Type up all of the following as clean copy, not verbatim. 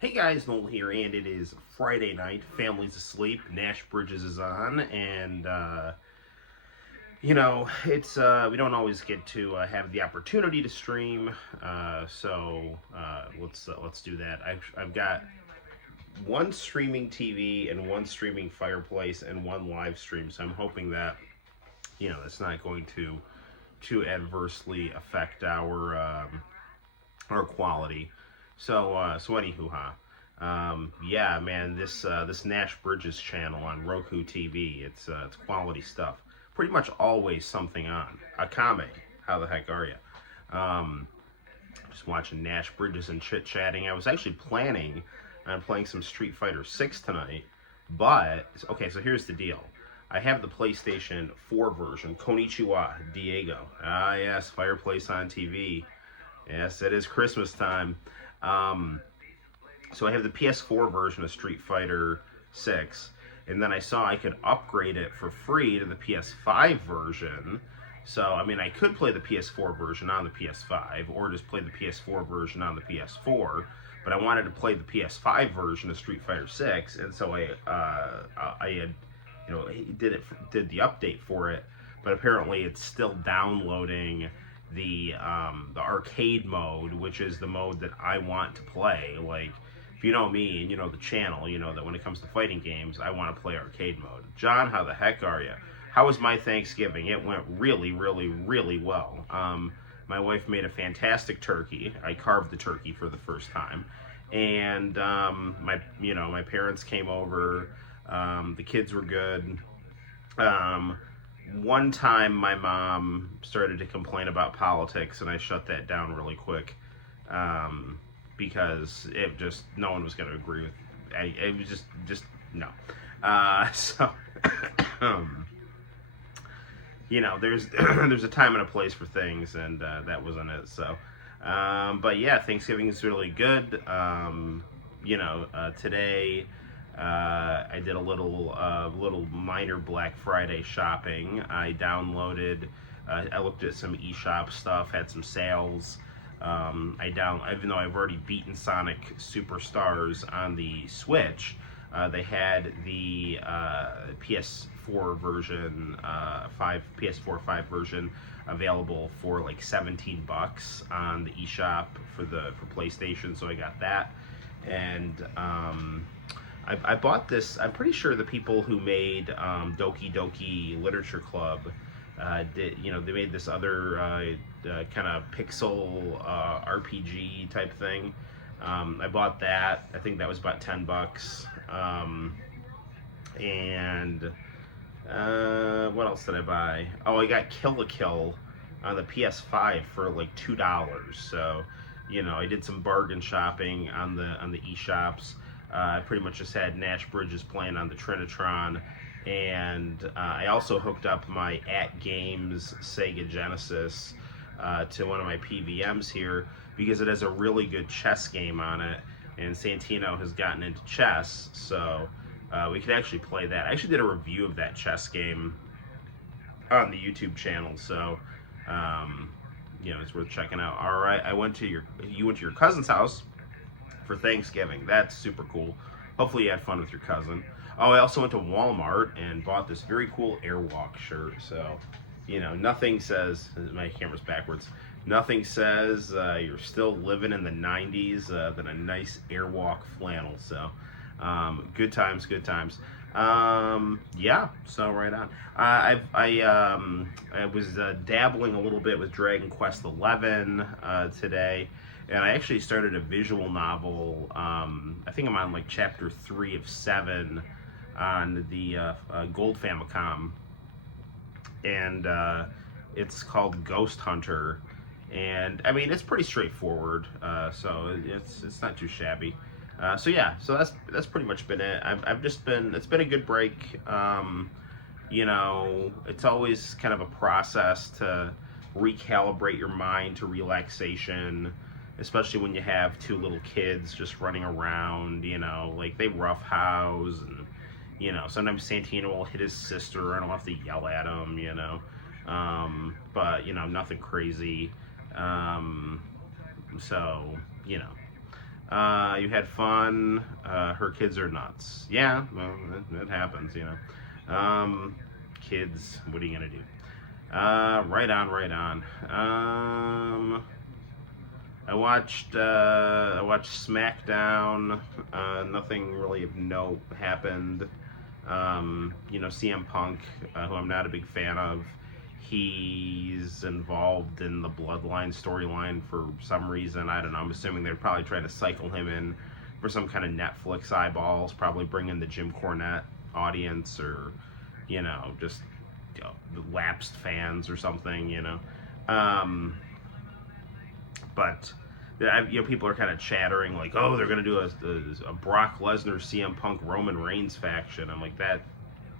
Hey guys, Noel here, and it is Friday night. Family's asleep. Nash Bridges is on, and it's we don't always get to have the opportunity to stream. Let's do that. I've got one streaming TV and one streaming fireplace and one live stream. So I'm hoping that it's not going to adversely affect our quality. So anywho, yeah, man, this Nash Bridges channel on Roku TV, it's quality stuff. Pretty much always something on. Akame, how the heck are you? Just watching Nash Bridges and chit-chatting. I was actually planning on playing some Street Fighter 6 tonight, but, okay, so here's the deal. I have the PlayStation 4 version, Konnichiwa, Diego. Ah, yes, Fireplace on TV. Yes, it is Christmas time. So I have the PS4 version of Street Fighter 6, and then I saw I could upgrade it for free to the PS5 version. So, I mean, I could play the PS4 version on the PS5, or just play the PS4 version on the PS4, but I wanted to play the PS5 version of Street Fighter 6, and so I had, did the update for it, but apparently it's still downloading the arcade mode, which is the mode that I want to play. Like, if you know me and you know the channel, you know that when it comes to fighting games, I want to play arcade mode. John, how the heck are you? How was my Thanksgiving? It went really, really, really well. My wife made a fantastic turkey. I carved the turkey for the first time, and my parents came over. The kids were good. One time my mom started to complain about politics, and I shut that down really quick, because no one was going to agree with it. Was just no. There's a time and a place for things, and that wasn't it. So, but yeah, Thanksgiving is really good. Today I did a little minor Black Friday shopping. I looked at some eShop stuff, had some sales. Even though I've already beaten Sonic Superstars on the Switch, they had the PS4 version, PS4 5 version available for like $17 on the eShop for PlayStation. So I got that, and I bought this. I'm pretty sure the people who made Doki Doki Literature Club they made this other kind of pixel RPG type thing. I bought that. I think that was about $10. And what else did I buy? Oh, I got Kill la Kill on the PS5 for like $2. So, I did some bargain shopping on the eShops. I pretty much just had Nash Bridges playing on the Trinitron, and I also hooked up my At Games Sega Genesis to one of my PVMs here, because it has a really good chess game on it, and Santino has gotten into chess, so we could actually play that. I actually did a review of that chess game on the YouTube channel, so it's worth checking out. All right, you went to your cousin's house for Thanksgiving. That's super cool. Hopefully you had fun with your cousin. Oh, I also went to Walmart and bought this very cool Airwalk shirt. So, nothing says, my camera's backwards, nothing says you're still living in the 90s than a nice Airwalk flannel. So, good times, good times. Yeah, so right on. I was dabbling a little bit with Dragon Quest XI today. And I actually started a visual novel. I think I'm on like chapter 3 of 7 on the Gold Famicom, and it's called Ghost Hunter. And I mean, it's pretty straightforward, so it's not too shabby. So yeah, so that's pretty much been it. It's been a good break. It's always kind of a process to recalibrate your mind to relaxation, especially when you have two little kids just running around, like they roughhouse, and, sometimes Santino will hit his sister, and I'll have to yell at him, but, nothing crazy. So, You had fun. Her kids are nuts. Yeah, well, it happens, you know. Kids, what are you gonna do? Right on, right on. I watched SmackDown. Nothing really of note happened. CM Punk, who I'm not a big fan of, he's involved in the Bloodline storyline for some reason. I don't know. I'm assuming they're probably trying to cycle him in for some kind of Netflix eyeballs, probably bring in the Jim Cornette audience, or just the lapsed fans or something. But people are kind of chattering like, oh, they're going to do a Brock Lesnar, CM Punk, Roman Reigns faction. I'm like, that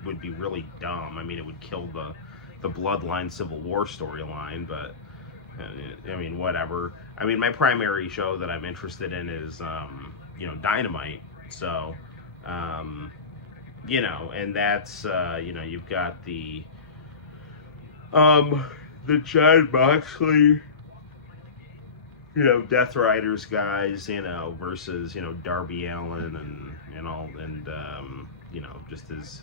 would be really dumb. I mean, it would kill the Bloodline Civil War storyline, but I mean, whatever. I mean, my primary show that I'm interested in is Dynamite. So, and that's you've got the John Moxley, Death Riders guys, versus, Darby Allin and just his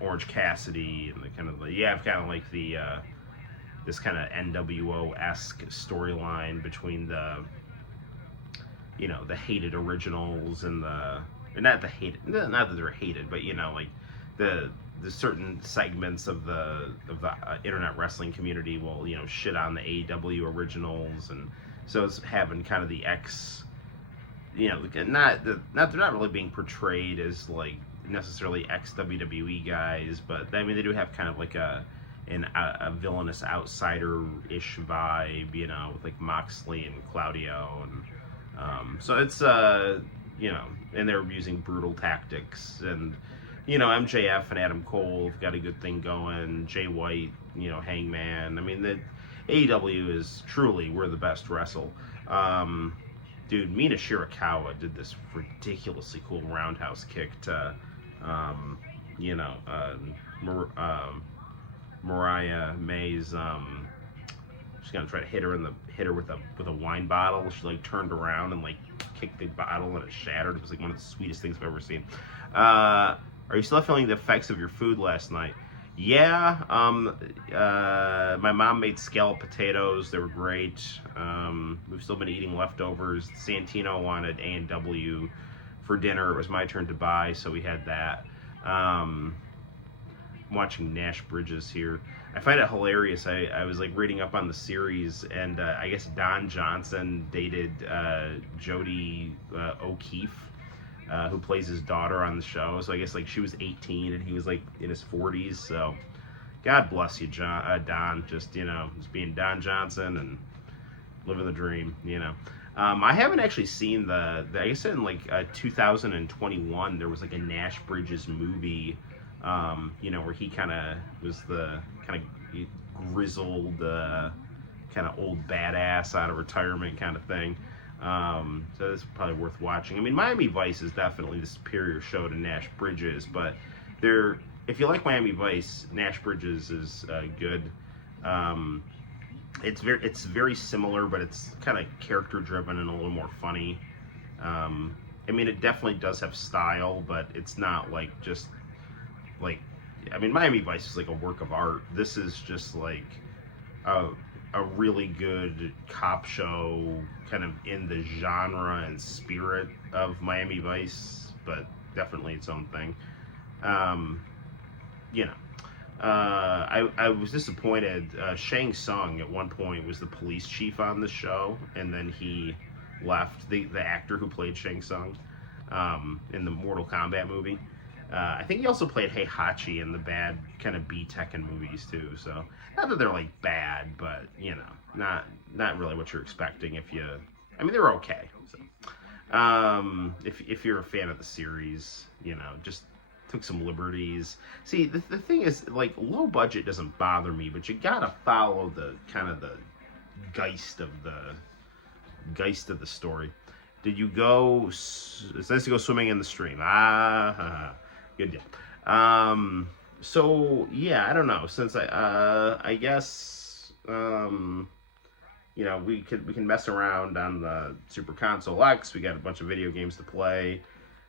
Orange Cassidy, and the kind of like the this kind of NWO-esque storyline between the hated originals and not that they're hated, but like the certain segments of the internet wrestling community will shit on the AEW originals, and so it's having kind of the they're not really being portrayed as like necessarily ex WWE guys, but I mean they do have kind of like a villainous outsider-ish vibe, with like Moxley and Claudio, and so it's and they're using brutal tactics, and MJF and Adam Cole have got a good thing going. Jay White, Hangman. I mean, the AEW is truly, we're the best wrestle. Dude, Mina Shirakawa did this ridiculously cool roundhouse kick to, Mariah May's. She's gonna try to hit her with a wine bottle. She like turned around and like kicked the bottle and it shattered. It was like one of the sweetest things I've ever seen. Are you still feeling the effects of your food last night? Yeah. My mom made scalloped potatoes. They were great. We've still been eating leftovers. Santino wanted A&W for dinner. It was my turn to buy, so we had that. I'm watching Nash Bridges here. I find it hilarious. I was like reading up on the series, and I guess Don Johnson dated Jodie O'Keefe, who plays his daughter on the show. So I guess like she was 18 and he was like in his 40s. So God bless you, Don. Just just being Don Johnson and living the dream. I haven't actually seen the I guess in like 2021 there was like a Nash Bridges movie, where he kind of was the kind of grizzled, kind of old badass out of retirement kind of thing. So it's probably worth watching. I mean, Miami Vice is definitely the superior show to Nash Bridges, but if you like Miami Vice, Nash Bridges is good. It's very similar, but it's kind of character driven and a little more funny. I mean, it definitely does have style, but it's not like just like, I mean, Miami Vice is like a work of art. This is just like a really good cop show, kind of in the genre and spirit of Miami Vice, but definitely its own thing. I was disappointed. Shang Tsung at one point was the police chief on the show, and then he left. The actor who played Shang Tsung in the Mortal Kombat movie. I think he also played Heihachi in the bad kind of B Tekken movies too. So not that they're like bad, but not really what you're expecting. I mean, they're okay. So, if you're a fan of the series, just took some liberties. See, the thing is, like, low budget doesn't bother me, but you gotta follow the kind of the geist of the story. Did you go? It's nice to go swimming in the stream. Good deal. So yeah, I don't know. Since I guess you know, we can mess around on the Super Console X. We got a bunch of video games to play.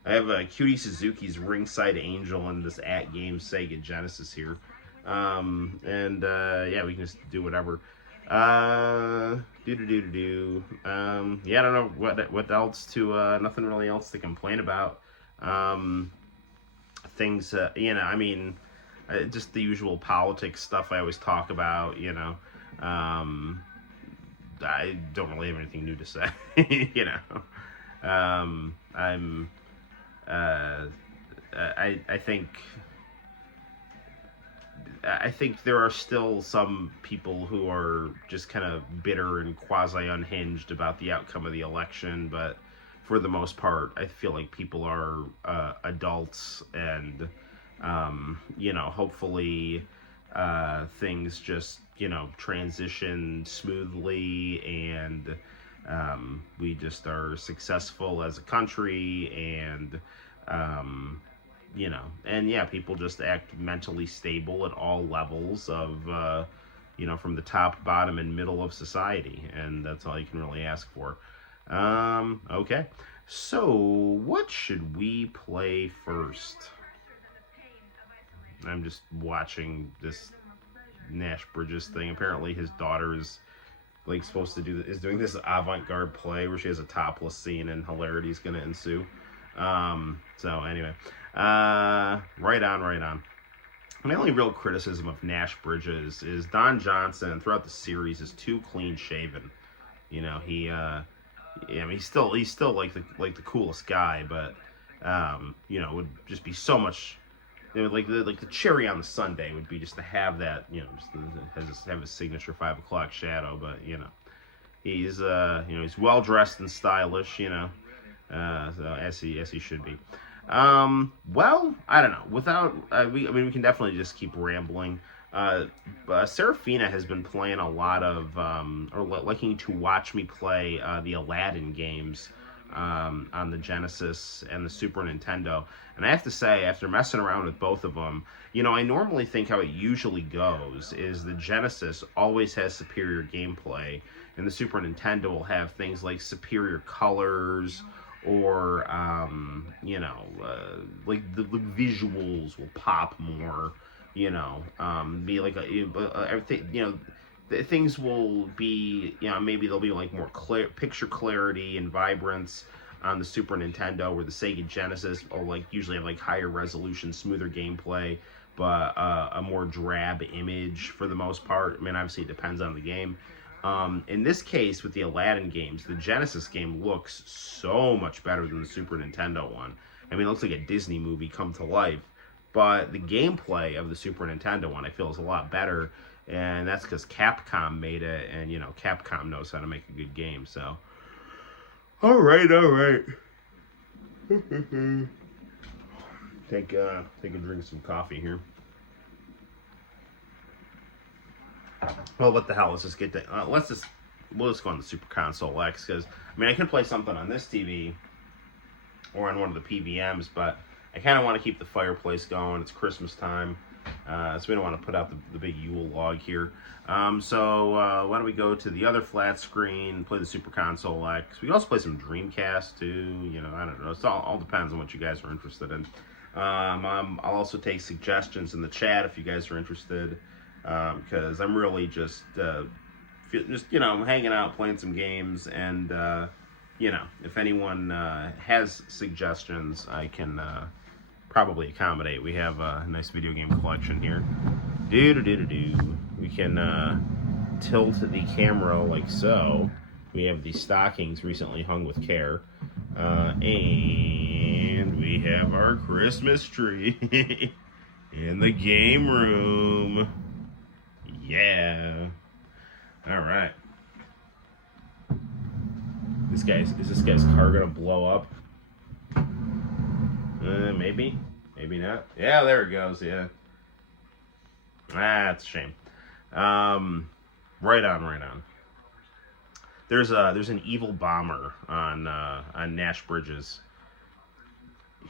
I have Cutie Suzuki's Ringside Angel and this At Game Sega Genesis here. Yeah, we can just do whatever. Yeah, I don't know what else to, nothing really else to complain about. Things, you know, I mean, just the usual politics stuff I always talk about, you know. I don't really have anything new to say, you know. I think there are still some people who are just kind of bitter and quasi unhinged about the outcome of the election, but for the most part, I feel like people are adults, and you know, hopefully things just, you know, transition smoothly, and we just are successful as a country, and you know, and yeah, people just act mentally stable at all levels of, you know, from the top, bottom, and middle of society, and that's all you can really ask for. Okay, so what should we play first? I'm just watching this Nash Bridges thing. Apparently his daughter is like supposed to is doing this avant-garde play where she has a topless scene and hilarity is going to ensue. So anyway, right on. My only real criticism of Nash Bridges is Don Johnson throughout the series is too clean shaven. You know, yeah, I mean, he's still like the coolest guy, but you know, it would just be so much. It would, like the cherry on the sundae would be just to have that, you know, just have his signature 5 o'clock shadow. But you know, he's you know, he's well dressed and stylish, you know, so as he should be. Well, I don't know. Without I mean, we can definitely just keep rambling. Serafina has been playing a lot of, or liking to watch me play the Aladdin games on the Genesis and the Super Nintendo. And I have to say, after messing around with both of them, you know, I normally think how it usually goes is the Genesis always has superior gameplay, and the Super Nintendo will have things like superior colors, or, you know, like the visuals will pop more, you know, be like everything, you know, things will be, you know, maybe there'll be like more clear picture clarity and vibrance on the Super Nintendo, where the Sega Genesis will like usually have like higher resolution, smoother gameplay, but a more drab image for the most part. I mean, obviously it depends on the game. In this case, with the Aladdin games, the Genesis game looks so much better than the Super Nintendo one. I mean, it looks like a Disney movie come to life. But the gameplay of the Super Nintendo one, I feel, is a lot better. And that's because Capcom made it. And, you know, Capcom knows how to make a good game. So, all right. Take a drink of some coffee here. Well, what the hell? Let's just get to, we'll just go on the Super Console X, because I mean, I could play something on this TV or on one of the PVMs, but I kind of want to keep the fireplace going. It's Christmas time, so we don't want to put out the big Yule log here. So why don't we go to the other flat screen, play the Super Console X. We can also play some Dreamcast too. You know, I don't know. It all depends on what you guys are interested in. I'll also take suggestions in the chat if you guys are interested. Because I'm really just you know, hanging out, playing some games, and you know, if anyone has suggestions, I can probably accommodate. We have a nice video game collection here. We can tilt the camera like so. We have the stockings recently hung with care, and we have our Christmas tree in the game room. Yeah. All right. Is this guy's car gonna blow up? Maybe not. Yeah, there it goes. Yeah. That's a shame. Right on. There's an evil bomber on Nash Bridges.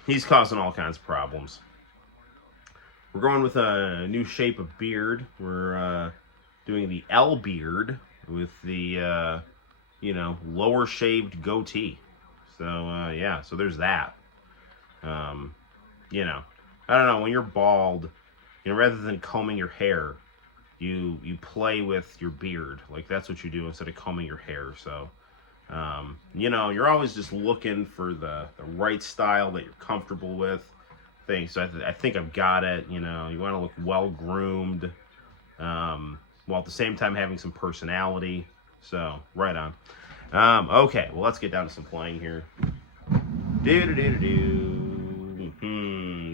He's causing all kinds of problems. We're going with a new shape of beard. We're doing the L beard. with the, you know, lower shaved goatee. So, yeah, so there's that. You know, I don't know, when you're bald, you know, rather than combing your hair, you play with your beard. Like, that's what you do instead of combing your hair. So, you know, you're always just looking for the right style that you're comfortable with. So I think I've got it. You know, you want to look well groomed, while at the same time having some personality. So, right on. Okay, well, let's get down to some playing here. Do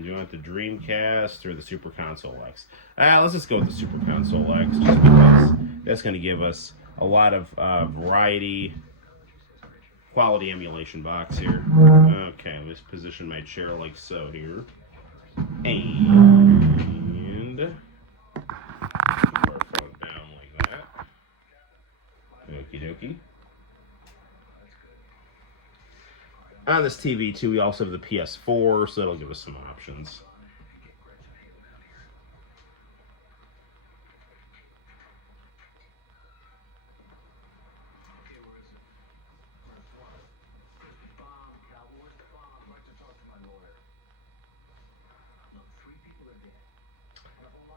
you want the Dreamcast or the Super Console X? Let's just go with the Super Console X, just because that's going to give us a lot of variety. Quality emulation box here. Okay, let's position my chair like so here. And phone down like that. Okie dokie. On this TV too, we also have the PS4, so that'll give us some options.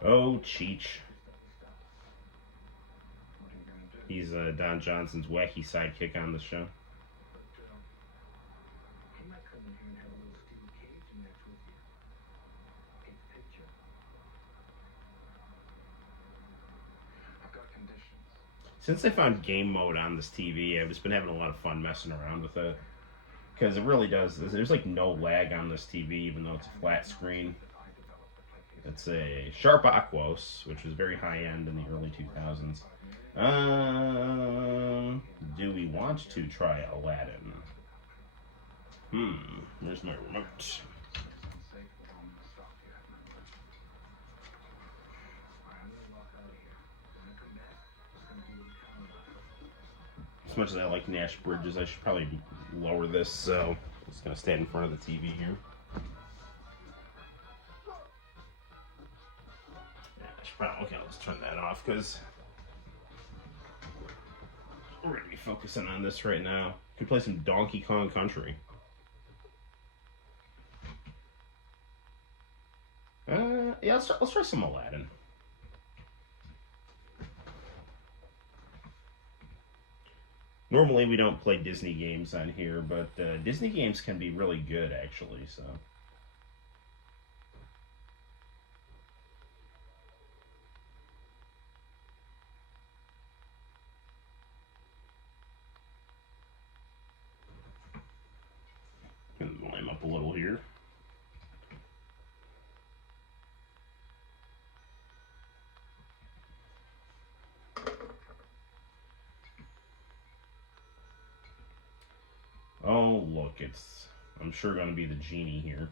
Oh, Cheech. He's Don Johnson's wacky sidekick on the show. Since I found game mode on this TV, I've just been having a lot of fun messing around with it. Because it really does. There's like no lag on this TV, even though it's a flat screen. It's a Sharp Aquos, which was very high end in the early 2000s. Do we want to try Aladdin? Where's my remote? As much as I like Nash Bridges, I should probably lower this, so I'm just going to stand in front of the TV here. Yeah, I should probably, okay, I'll just turn that off, because we're going to be focusing on this right now. Could play some Donkey Kong Country. Yeah, let's try some Aladdin. Normally we don't play Disney games on here, but Disney games can be really good, actually, so. And volume up a little here. Oh, look, I'm sure going to be the genie here.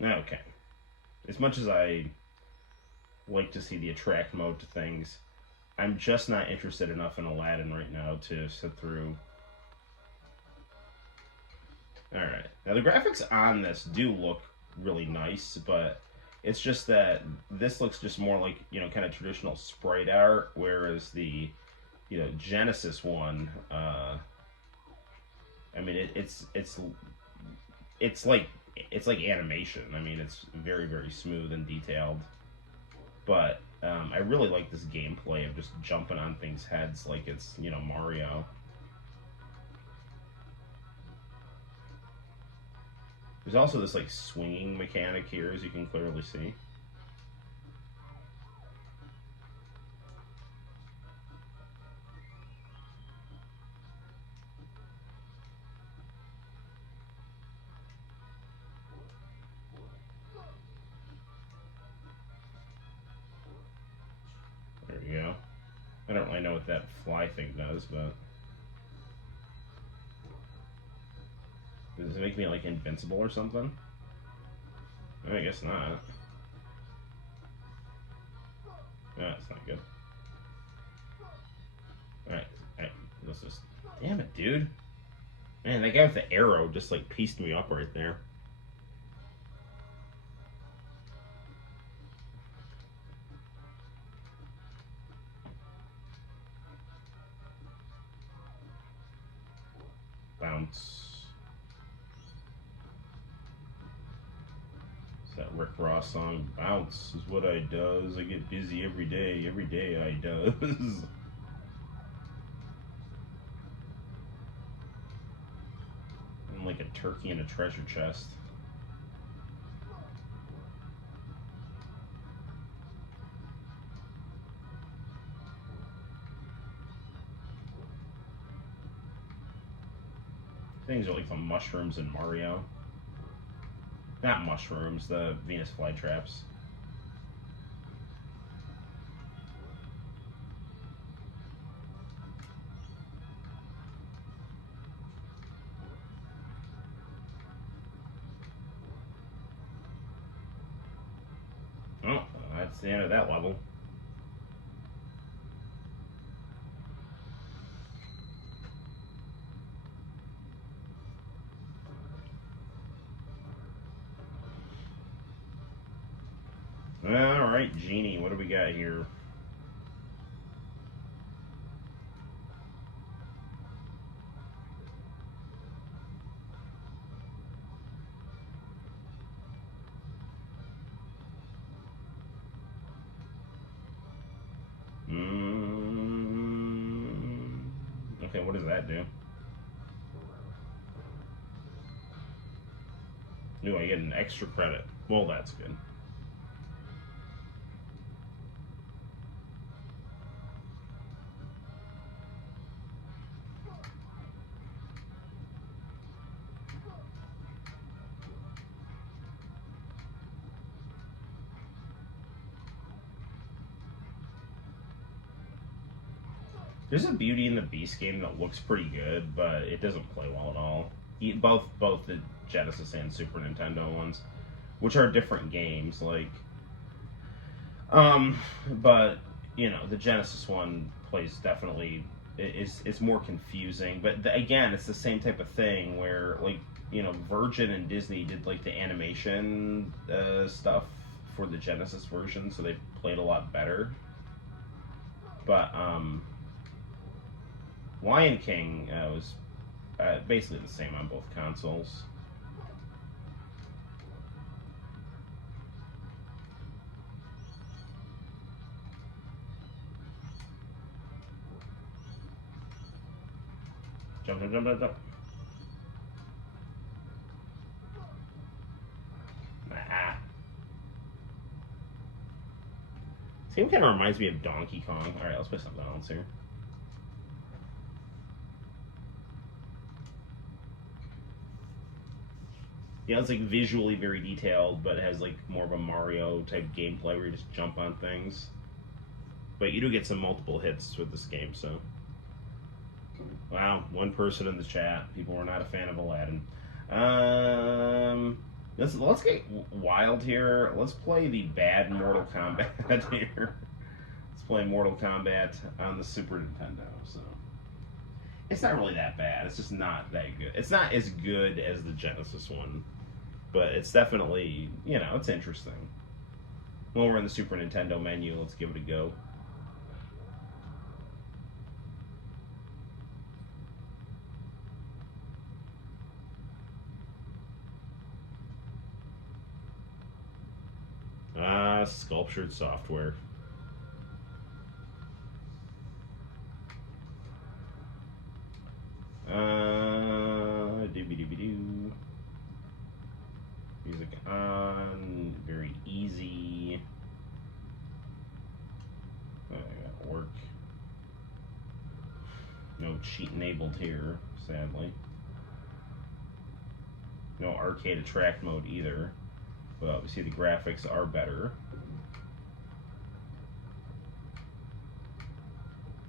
Okay. As much as I like to see the attract mode to things, I'm just not interested enough in Aladdin right now to sit through. Alright, now the graphics on this do look really nice, but it's just that this looks just more like, you know, kind of traditional sprite art, whereas the, you know, Genesis one, I mean, it's like animation. I mean, it's very, very smooth and detailed, but I really like this gameplay of just jumping on things' heads like it's, you know, Mario. There's also this, like, swinging mechanic here, as you can clearly see. There we go. I don't really know what that fly thing does, but... Does it make me, like, invincible or something? I guess not. No, it's not good. Alright, Genesis. Damn it, dude. Man, that guy with the arrow just like pieced me up right there. Bounce. It's that Rick Ross song. Bounce is what I does. I get busy every day. Every day I does. I'm like a turkey in a treasure chest. Things are like the mushrooms in Mario. Not mushrooms, the Venus flytraps. Oh, that's the end of that level. Alright, Genie, what do we got here? Okay, what does that do? Ooh, I get an extra credit. Well, that's good. There's a Beauty and the Beast game that looks pretty good, but it doesn't play well at all. Both the Genesis and Super Nintendo ones, which are different games, like, but you know, the Genesis one plays definitely is more confusing. But again, it's the same type of thing where, like, you know, Virgin and Disney did like the animation stuff for the Genesis version, so they played a lot better. But Lion King was basically the same on both consoles. Jump, jump, jump, jump, jump. Ah. This game kind of reminds me of Donkey Kong. Alright, let's play something else here. Yeah, it's like visually very detailed, but it has like more of a Mario type gameplay where you just jump on things. But you do get some multiple hits with this game, so. Wow, one person in the chat. People were not a fan of Aladdin. Let's get wild here. Let's play the bad Mortal Kombat here. Let's play Mortal Kombat on the Super Nintendo. So it's not really that bad. It's just not that good. It's not as good as the Genesis one, but it's definitely, you know, it's interesting. When we're in the Super Nintendo menu, let's give it a go. Sculptured software. Doobie-doobie-doo. Music on. Very easy. That work. No cheat enabled here, sadly. No arcade attract mode either. But we see the graphics are better.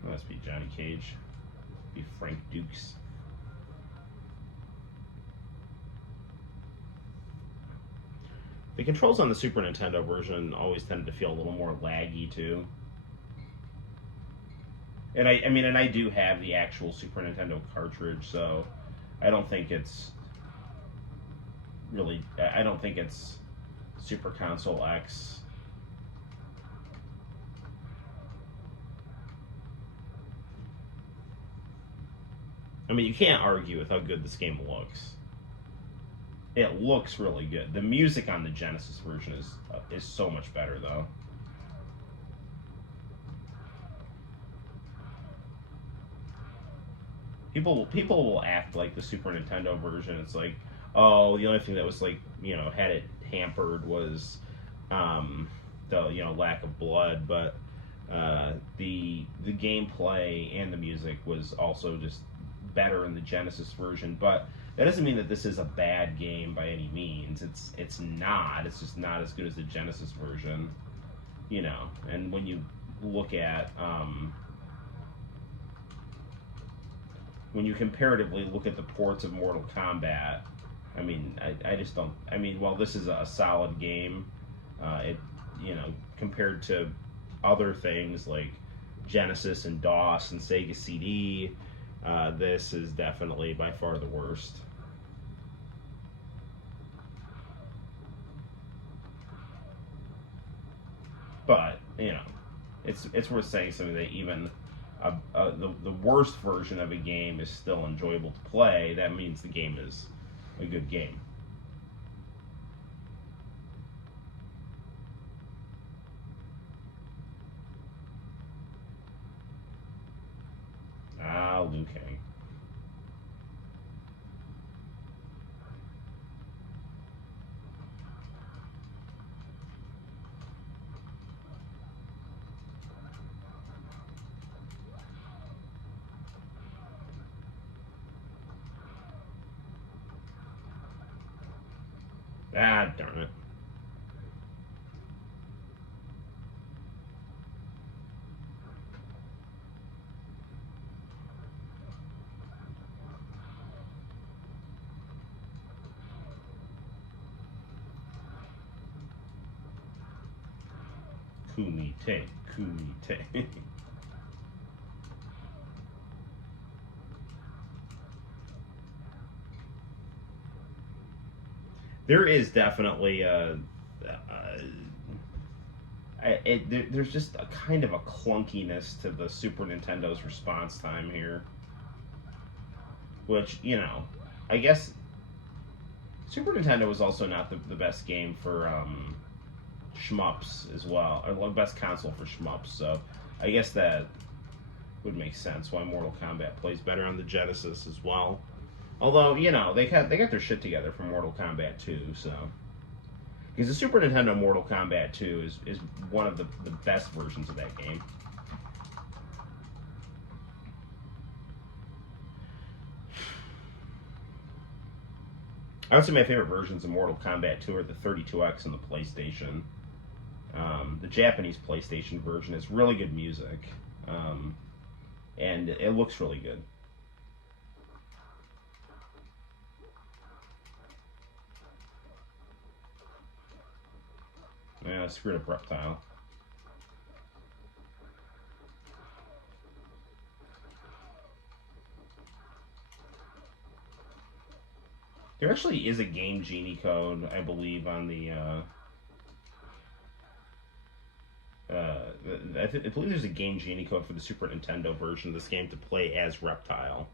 That must be Johnny Cage. Be Frank Dukes. The controls on the Super Nintendo version always tended to feel a little more laggy too. And I mean, and I do have the actual Super Nintendo cartridge, so I don't think it's really. I don't think it's Super Console X. I mean, you can't argue with how good this game looks. It looks really good. The music on the Genesis version is so much better, though. People will act like the Super Nintendo version. It's like, oh, the only thing that was like, had it hampered was the lack of blood, but the gameplay and the music was also just better in the Genesis version. But that doesn't mean that this is a bad game by any means. It's not. It's just not as good as the Genesis version, And when you look at when you comparatively look at the ports of Mortal Kombat, I mean, I just don't. I mean, while this is a solid game, it compared to other things like Genesis and DOS and Sega CD, this is definitely by far the worst. But it's worth saying something that even the worst version of a game is still enjoyable to play. That means the game is a good game. Ah, Liu Kang. Ah, darn it. Kumite, kumite. There is definitely there's just a kind of a clunkiness to the Super Nintendo's response time here, which I guess Super Nintendo was also not the best game for shmups as well, or the best console for shmups. So I guess that would make sense why Mortal Kombat plays better on the Genesis as well. Although they got their shit together for Mortal Kombat 2, so because the Super Nintendo Mortal Kombat 2 is one of the best versions of that game. I would say my favorite versions of Mortal Kombat 2 are the 32X and the PlayStation. The Japanese PlayStation version is really good music, and it looks really good. Yeah, I screwed up Reptile. There actually is a Game Genie code, I believe, on the. I believe there's a Game Genie code for the Super Nintendo version of this game to play as Reptile.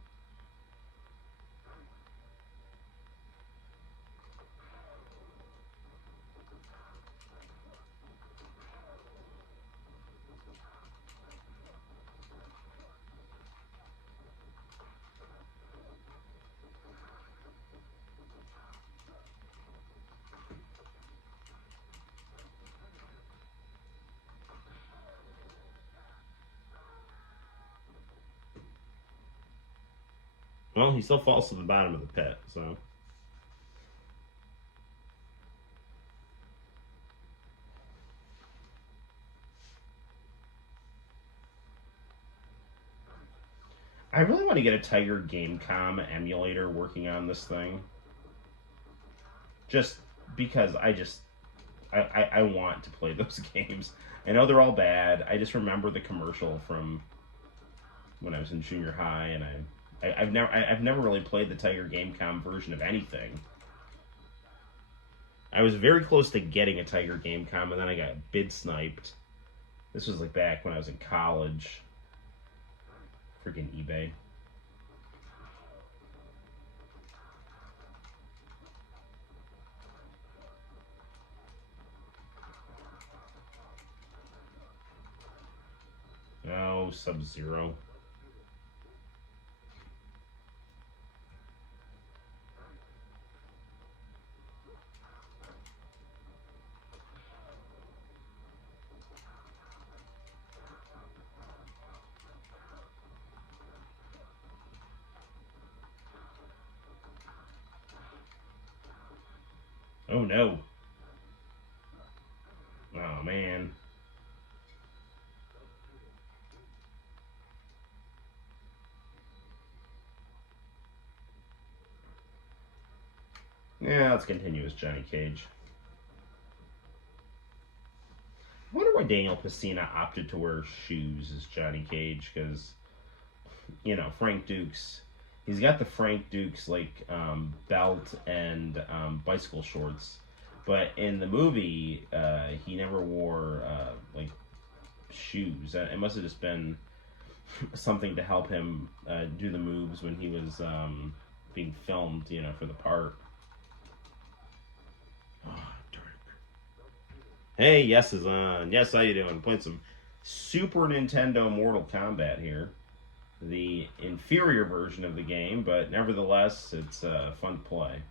Well, he still falls to the bottom of the pit, so. I really want to get a Tiger Gamecom emulator working on this thing. Just because I want to play those games. I know they're all bad. I just remember the commercial from when I was in junior high, and I've never really played the Tiger Gamecom version of anything. I was very close to getting a Tiger Gamecom, and then I got bid sniped. This was like back when I was in college. Freaking eBay. Oh, Sub-Zero. Oh no. Oh man. Yeah, let's continue as Johnny Cage. I wonder why Daniel Pesina opted to wear shoes as Johnny Cage, because, you know, Frank Dukes, he's got the Frank Dukes, like, belt and bicycle shorts. But in the movie, he never wore, like, shoes. It must have just been something to help him do the moves when he was being filmed, you know, for the part. Oh, dark. Hey, Yes is on. Yes, how you doing? Playing some Super Nintendo Mortal Kombat here. The inferior version of the game, but nevertheless, it's fun to play.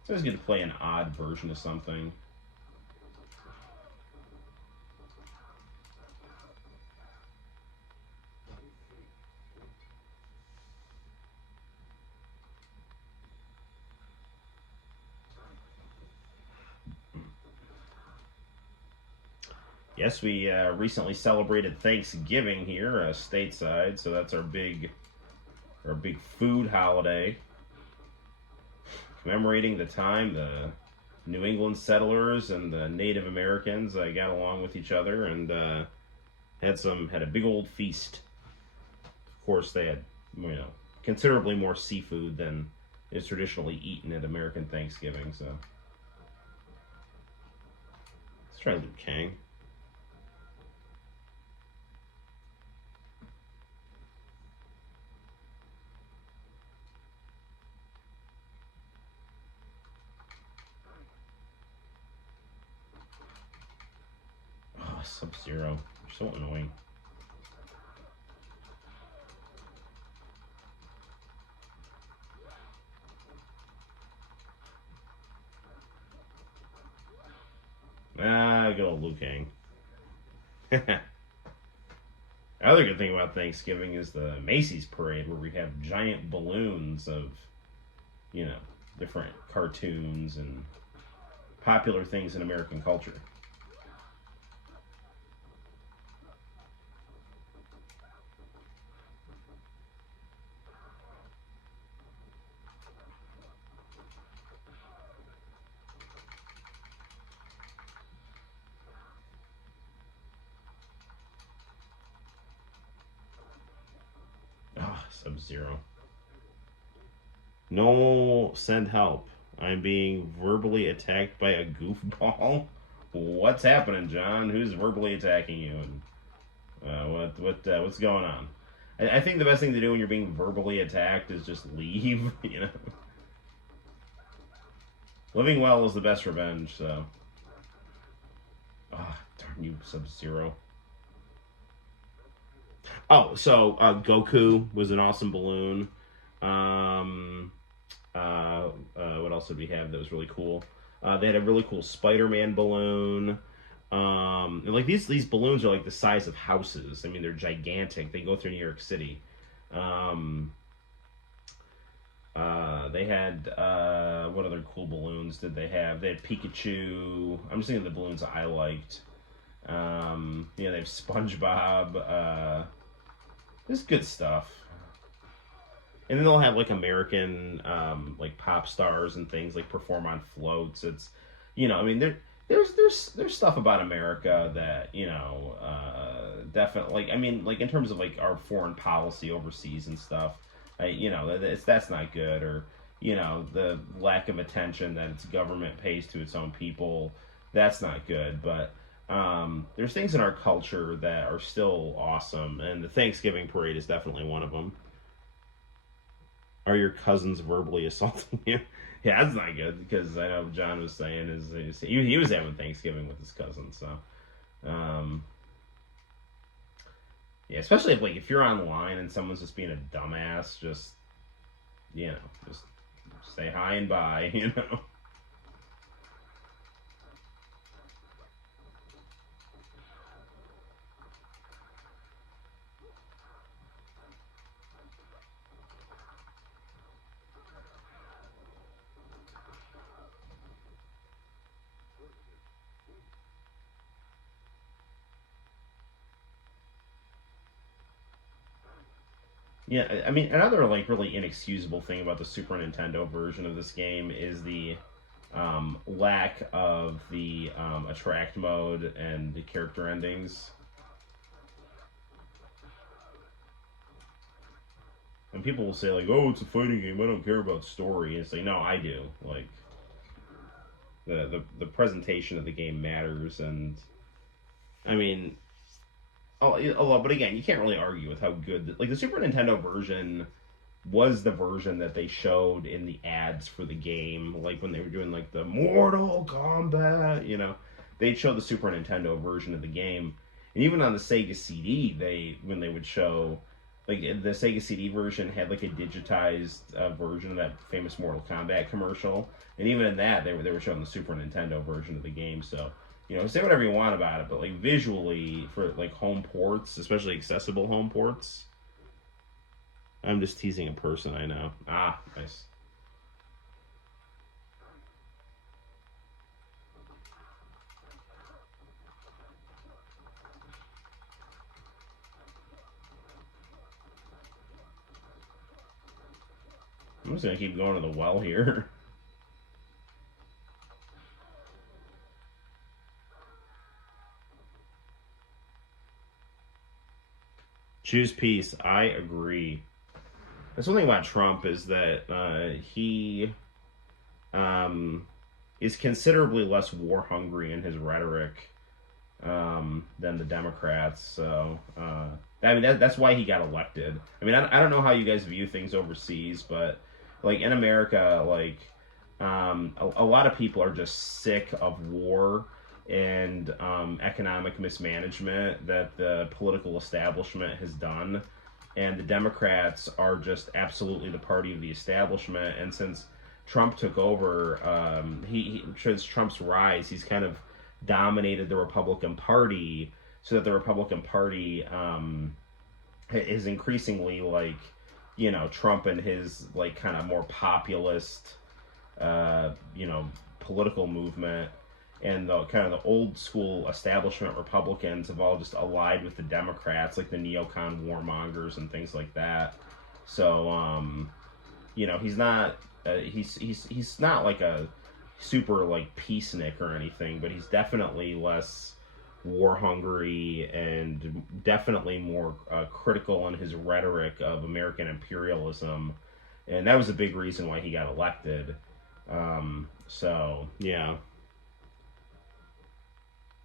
It's always good to play an odd version of something. Yes, we recently celebrated Thanksgiving here stateside, so that's our big food holiday, commemorating the time the New England settlers and the Native Americans got along with each other and had a big old feast. Of course, they had, you know, considerably more seafood than is traditionally eaten at American Thanksgiving. So let's try Liu Kang. Sub-Zero. You're so annoying. Good old Liu Kang. Other good thing about Thanksgiving is the Macy's parade, where we have giant balloons of, you know, different cartoons and popular things in American culture. Sub-Zero. No, send help. I'm being verbally attacked by a goofball. What's happening, John? Who's verbally attacking you? And what's going on? I think the best thing to do when you're being verbally attacked is just leave. You know, living well is the best revenge. So, darn you, Sub-Zero. Oh, so Goku was an awesome balloon. What else did we have that was really cool? They had a really cool Spider-Man balloon. And like these balloons are like the size of houses. I mean, they're gigantic. They go through New York City. They had what other cool balloons did they have? They had Pikachu. I'm just thinking of the balloons I liked. They have SpongeBob. This good stuff. And then they'll have like American like pop stars and things like perform on floats. It's, you know, I mean, there's stuff about America that definitely, like, I mean, like in terms of like our foreign policy overseas and stuff, that's not good. Or the lack of attention that its government pays to its own people, that's not good. But there's things in our culture that are still awesome, and the Thanksgiving parade is definitely one of them. Are your cousins verbally assaulting you? Yeah, that's not good, because I know John was saying he was having Thanksgiving with his cousin. So um, yeah, especially if you're online and someone's just being a dumbass, just say hi and bye. Yeah, I mean, another like really inexcusable thing about the Super Nintendo version of this game is the lack of the attract mode and the character endings. And people will say like, "Oh, it's a fighting game. I don't care about story." And it's like, no, I do. Like the presentation of the game matters, and I mean, but again, you can't really argue with how good like the Super Nintendo version was the version that they showed in the ads for the game, like when they were doing like the Mortal Kombat. They'd show the Super Nintendo version of the game, and even on the Sega CD, when they would show like the Sega CD version had like a digitized version of that famous Mortal Kombat commercial, and even in that they were showing the Super Nintendo version of the game. So say whatever you want about it, but like visually for like home ports, especially accessible home ports. I'm just teasing a person I know. Ah, nice. I'm just gonna keep going to the well here. Choose peace. I agree. That's one thing about Trump is that he is considerably less war hungry in his rhetoric than the Democrats. So I mean that's why he got elected. I mean I don't know how you guys view things overseas, but like in America, like a lot of people are just sick of war and economic mismanagement that the political establishment has done. And the Democrats are just absolutely the party of the establishment. And since Trump took over, since Trump's rise, he's kind of dominated the Republican Party, so that the Republican Party is increasingly like, Trump and his like kind of more populist, political movement, and the kind of the old school establishment Republicans have all just allied with the Democrats, like the neocon warmongers and things like that. So, he's not he's not like a super like peacenik or anything, but he's definitely less war hungry and definitely more critical in his rhetoric of American imperialism, and that was a big reason why he got elected. So yeah.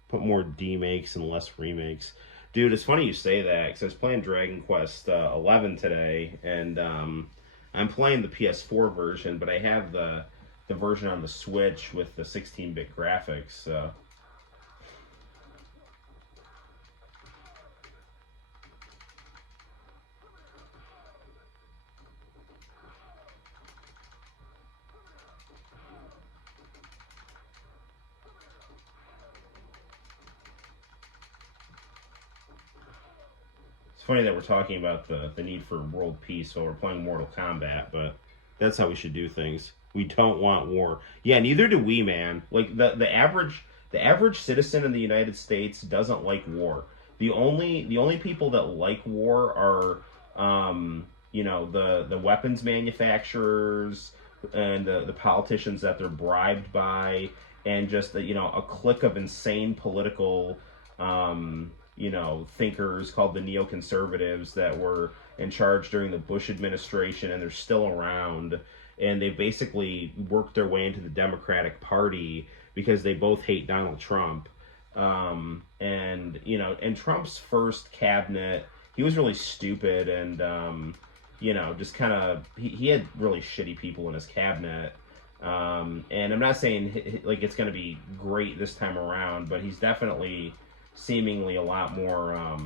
Put more demakes and less remakes. Dude, it's funny you say that, because I was playing Dragon Quest 11 today, and I'm playing the PS4 version, but I have the version on the Switch with the 16-bit graphics. So it's funny that we're talking about the need for world peace while we're playing Mortal Kombat, but that's how we should do things. We don't want war. Yeah, neither do we, man. Like the average citizen in the United States doesn't like war. The only people that like war are the weapons manufacturers, and the politicians that they're bribed by, and just a clique of insane political thinkers called the neoconservatives that were in charge during the Bush administration, and they're still around, and they basically worked their way into the Democratic Party because they both hate Donald Trump. And Trump's first cabinet, he was really stupid, and just kind of he had really shitty people in his cabinet. And I'm not saying like it's going to be great this time around, but he's definitely seemingly a lot more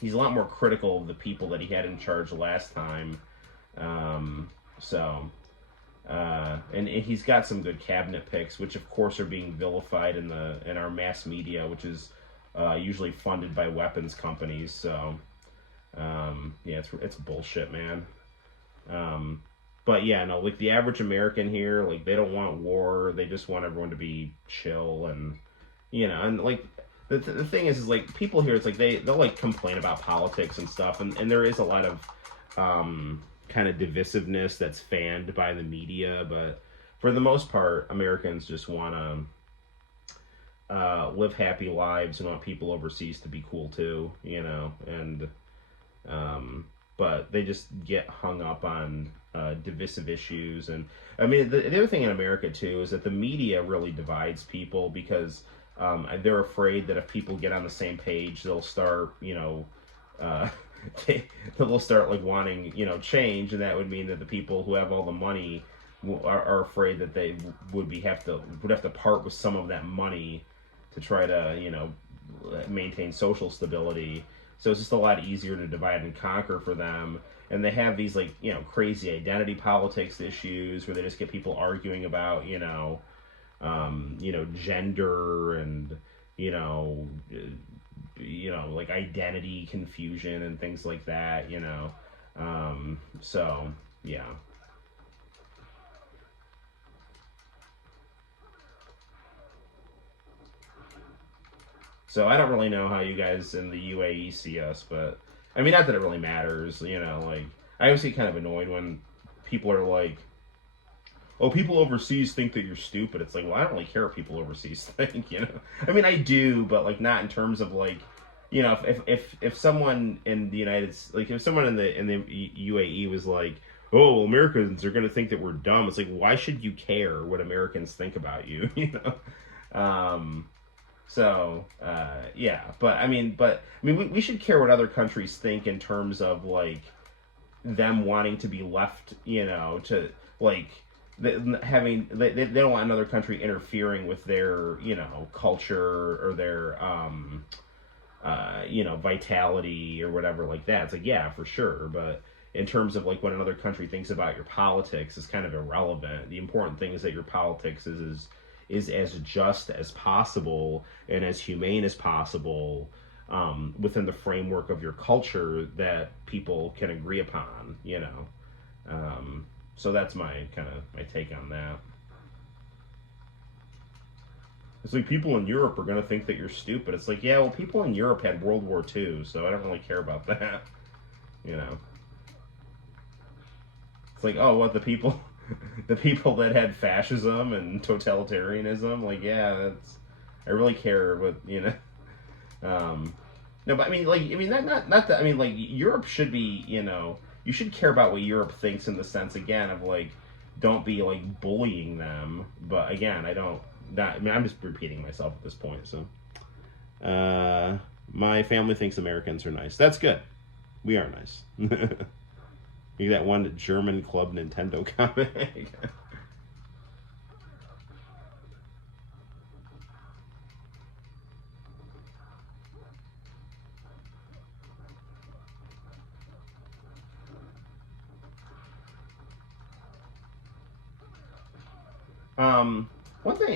he's a lot more critical of the people that he had in charge last time. And he's got some good cabinet picks, which of course are being vilified in our mass media, which is usually funded by weapons companies. So it's bullshit, man. But yeah, no, like the average American here, like they don't want war. They just want everyone to be chill, and and like the thing is like people here, it's like they'll like complain about politics and stuff, and there is a lot of kind of divisiveness that's fanned by the media, but for the most part, Americans just want to live happy lives and want people overseas to be cool too, and but they just get hung up on divisive issues. And I mean, the other thing in America too is that the media really divides people, because they're afraid that if people get on the same page, they'll start, they'll start like wanting, change, and that would mean that the people who have all the money are afraid that they would have to part with some of that money to try to, maintain social stability. So it's just a lot easier to divide and conquer for them. And they have these like, crazy identity politics issues where they just get people arguing about, gender and, like identity confusion and things like that, so yeah. So I don't really know how you guys in the UAE see us, but I mean, not that it really matters, like I always get kind of annoyed when people are like, oh, people overseas think that you're stupid. It's like, well, I don't really care what people overseas think, I mean, I do, but like not in terms of like, if someone in the if someone in the UAE was like, oh, well, Americans are going to think that we're dumb. It's like, why should you care what Americans think about you? Yeah, but I mean, we should care what other countries think in terms of like them wanting to be left, to like they don't want another country interfering with their, culture or their, vitality or whatever like that. It's like, yeah, for sure. But in terms of like what another country thinks about your politics is kind of irrelevant. The important thing is that your politics is as just as possible and as humane as possible, within the framework of your culture that people can agree upon, so that's my take on that. It's like people in Europe are going to think that you're stupid. It's like, yeah, well, people in Europe had World War II, so I don't really care about that. It's like, oh, what, the people that had fascism and totalitarianism? Like, yeah, I really care what, no, but I mean, not that, I mean, like, Europe should be, you should care about what Europe thinks in the sense, again, of like, don't be like bullying them. But again, I'm just repeating myself at this point. So, my family thinks Americans are nice. That's good. We are nice. You that one German Club Nintendo comic.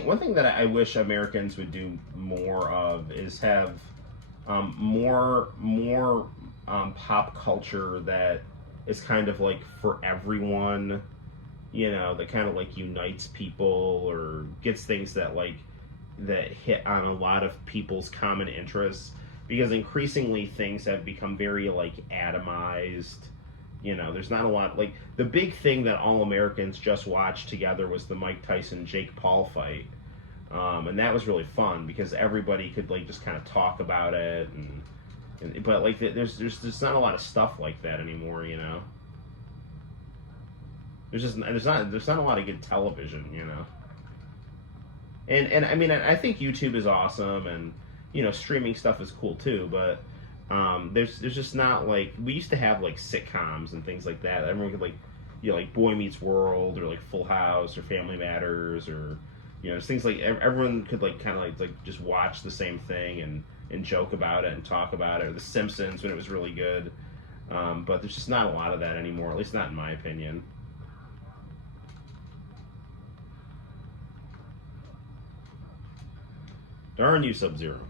One thing that I wish Americans would do more of is have more pop culture that is kind of like for everyone, that kind of like unites people or gets things that hit on a lot of people's common interests, because increasingly things have become very like atomized You know, there's not a lot. Like, the big thing that all Americans just watched together was the Mike Tyson Jake Paul fight. And that was really fun because everybody could like just kind of talk about it, but like there's not a lot of stuff like that anymore, you know. There's not a lot of good television, you know. And I mean I think YouTube is awesome, and you know streaming stuff is cool too, but there's just not like we used to have like sitcoms and things like that. Everyone could like you know like Boy Meets World or like Full House or Family Matters or you know, it's things like everyone could like kind of like just watch the same thing and joke about it and talk about it. Or The Simpsons when it was really good, but there's just not a lot of that anymore. At least not in my opinion. Darn you, Sub-Zero.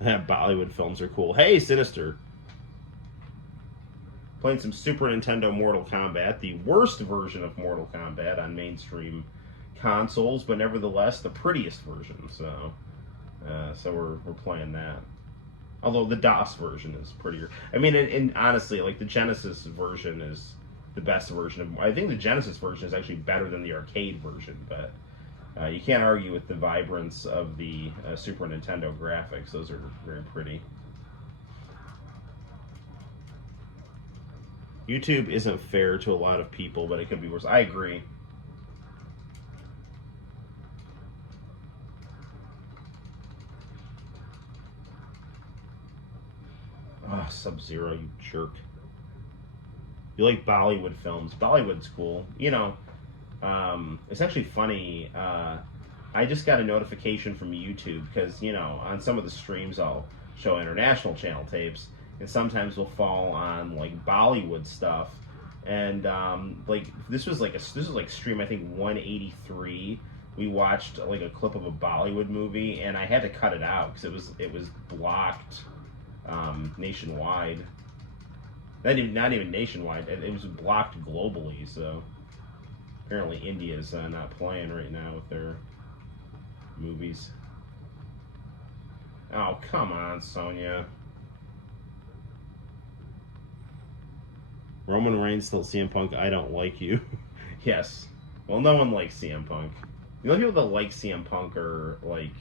Bollywood films are cool. Hey, Sinister. Playing some Super Nintendo Mortal Kombat, the worst version of Mortal Kombat on mainstream consoles, but nevertheless the prettiest version. So we're playing that. Although the DOS version is prettier. I mean, and honestly, like the Genesis version is the best version of. I think the Genesis version is actually better than the arcade version, but you can't argue with the vibrance of the Super Nintendo graphics. Those are very pretty. YouTube isn't fair to a lot of people, but it could be worse. I agree. Oh, Sub-Zero, you jerk. You like Bollywood films. Bollywood's cool. You know, it's actually funny. I just got a notification from YouTube because, you know, on some of the streams I'll show international channel tapes, and sometimes we'll fall on, like, Bollywood stuff. And, like, this was like stream, I think, 183. We watched, like, a clip of a Bollywood movie, and I had to cut it out because it was blocked nationwide. Not even nationwide. It was blocked globally. So apparently India's not playing right now with their movies. Oh come on, Sonya. Roman Reigns tells CM Punk, "I don't like you." Yes. Well, no one likes CM Punk. The only people that like CM Punk are like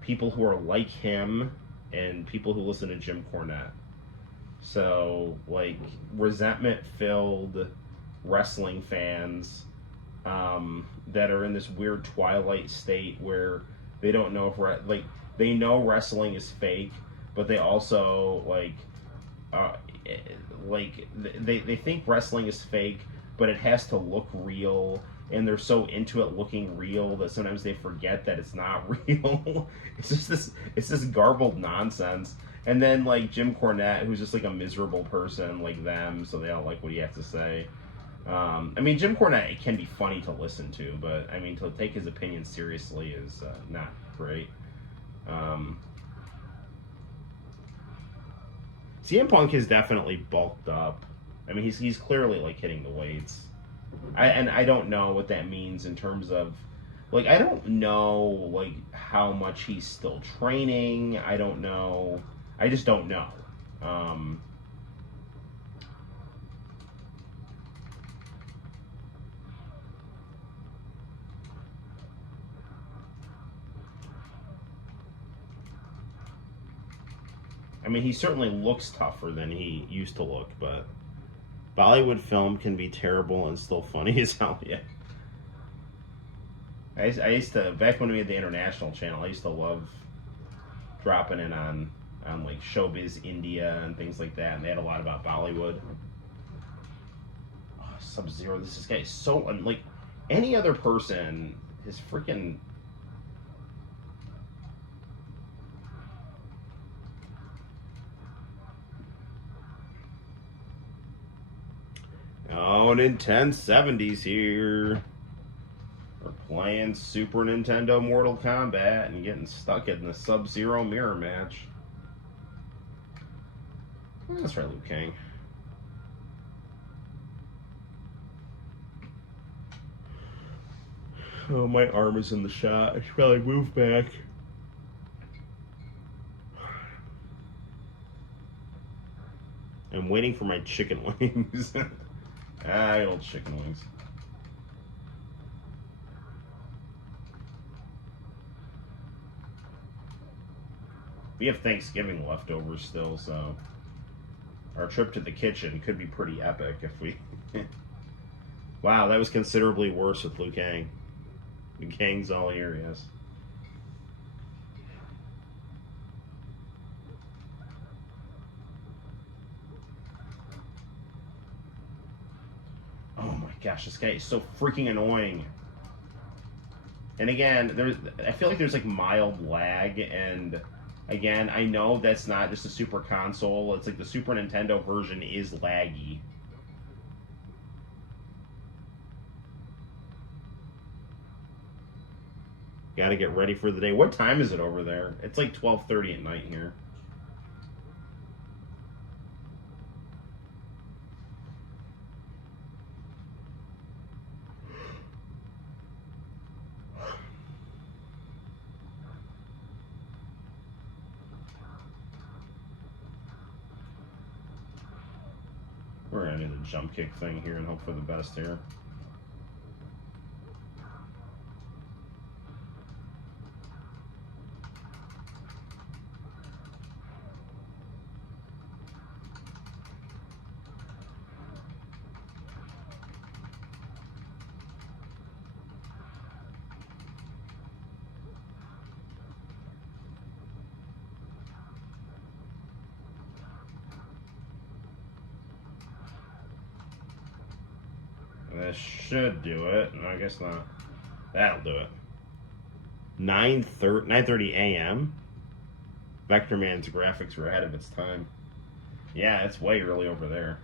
people who are like him and people who listen to Jim Cornette. So, like, resentment-filled wrestling fans that are in this weird twilight state where they don't know if, they know wrestling is fake, but they also, they think wrestling is fake, but it has to look real, and they're so into it looking real that sometimes they forget that it's not real. It's this garbled nonsense. And then like Jim Cornette, who's just like a miserable person like them, so they don't like what he has to say. I mean, Jim Cornette can be funny to listen to, but I mean, to take his opinion seriously is not great. CM Punk has definitely bulked up. I mean, he's clearly like hitting the weights. I don't know what that means in terms of, like, I don't know, like, how much he's still training. I don't know. I just don't know. I mean, he certainly looks tougher than he used to look, but Bollywood film can be terrible and still funny as hell, yeah. I used to, back when we had the international channel, I used to love dropping in on like Showbiz India and things like that, and they had a lot about Bollywood. Oh, Sub-Zero, this guy is so, like, any other person is freaking... Oh, Nintendo 70s here. We're playing Super Nintendo Mortal Kombat and getting stuck in the Sub-Zero mirror match. That's right, Liu Kang. Oh, my arm is in the shot. I should probably move back. And waiting for my chicken wings. Good old chicken wings. We have Thanksgiving leftovers still, so our trip to the kitchen could be pretty epic if we... Wow, that was considerably worse with Liu Kang. The Kang's all here, yes. Oh my gosh, this guy is so freaking annoying. And again, I feel like there's like mild lag, and again, I know that's not just a Super Console. It's like the Super Nintendo version is laggy. Gotta get ready for the day. What time is it over there? It's like 12:30 at night here. We're gonna do the jump kick thing here and hope for the best here. That should do it. No, I guess not. That'll do it. 9:30 a.m. Vector Man's graphics were ahead of its time. Yeah, it's way early over there.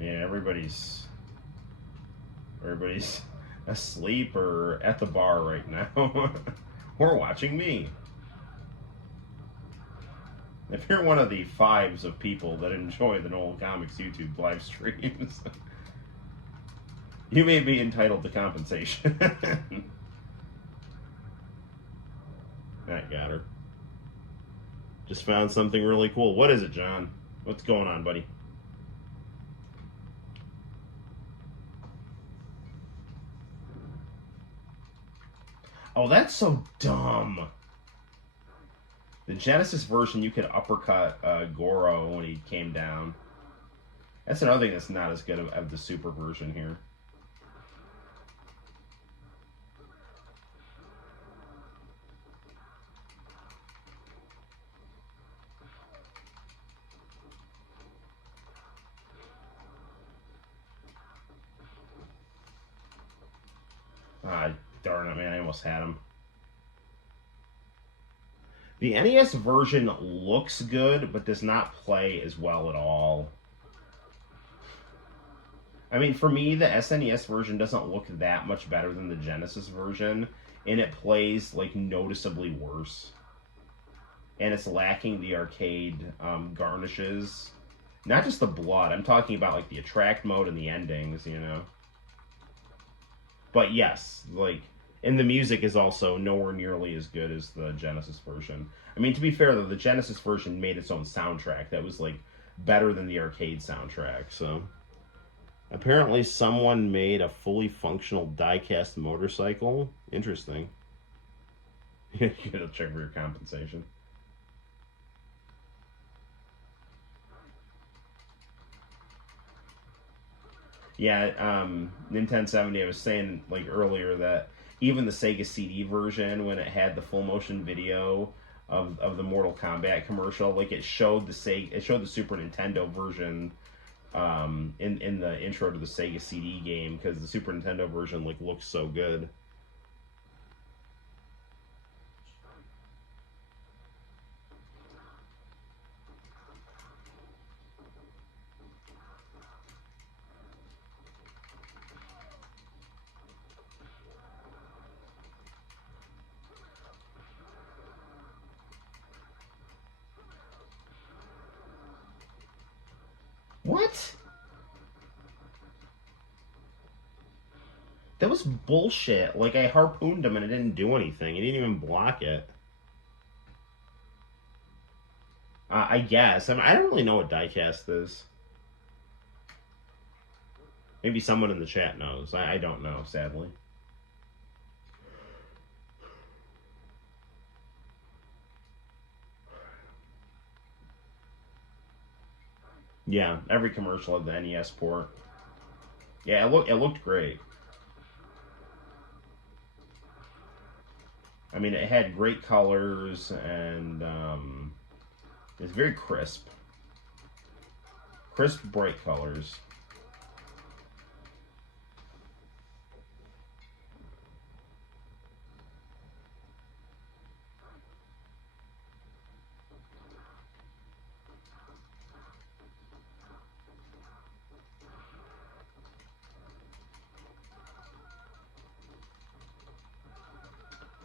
Yeah, everybody's asleep or at the bar right now. Or watching me. If you're one of the fives of people that enjoy the Noel ComiX YouTube live streams, you may be entitled to compensation. That got her. Just found something really cool. What is it, John? What's going on, buddy? Oh, that's so dumb. The Genesis version, you could uppercut Goro when he came down. That's another thing that's not as good of the Super version here. Ah, darn it, man. I almost had him. The NES version looks good, but does not play as well at all. I mean, for me, the SNES version doesn't look that much better than the Genesis version, and it plays, like, noticeably worse. And it's lacking the arcade garnishes. Not just the blood, I'm talking about, like, the attract mode and the endings, you know? But yes, like... And the music is also nowhere nearly as good as the Genesis version. I mean, to be fair, though, the Genesis version made its own soundtrack that was, like, better than the arcade soundtrack, so... Apparently someone made a fully functional die-cast motorcycle. Interesting. You gotta check for your compensation. Yeah, Nintendo 70, I was saying, like, earlier that even the Sega CD version, when it had the full motion video of the Mortal Kombat commercial, like, it showed the Super Nintendo version in the intro to the Sega CD game, because the Super Nintendo version, like, looks so good. What? That was bullshit. Like, I harpooned him and it didn't do anything. He didn't even block it. I guess. I don't really know what diecast is. Maybe someone in the chat knows. I don't know, sadly. Yeah, every commercial had the NES port. Yeah, it looked great. I mean, it had great colors and it's very crisp. Crisp, bright colors.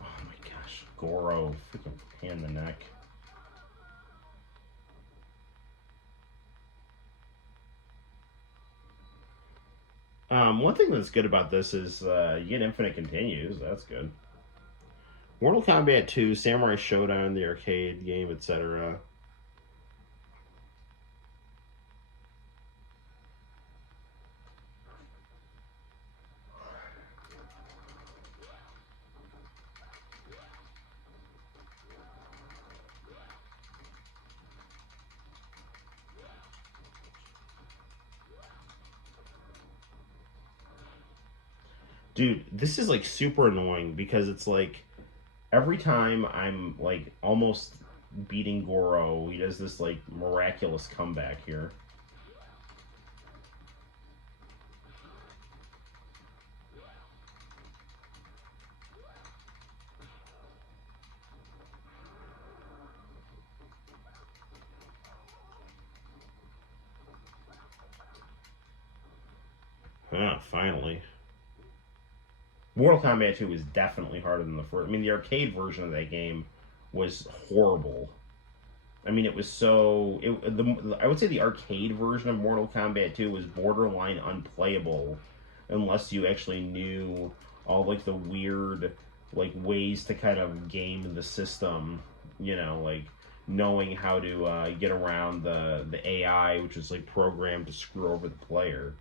Oh my gosh, Goro, freaking hand in the neck. One thing that's good about this is you get infinite continues. That's good. Mortal Kombat 2, Samurai Showdown, the arcade game, etc. Dude, this is like super annoying because it's like every time I'm like almost beating Goro, he does this like miraculous comeback here. Ah, finally. Mortal Kombat 2 was definitely harder than the first. I mean, the arcade version of that game was horrible. I mean, it was so. I would say the arcade version of Mortal Kombat 2 was borderline unplayable unless you actually knew all like the weird like ways to kind of game the system. You know, like knowing how to get around the AI, which is like programmed to screw over the player,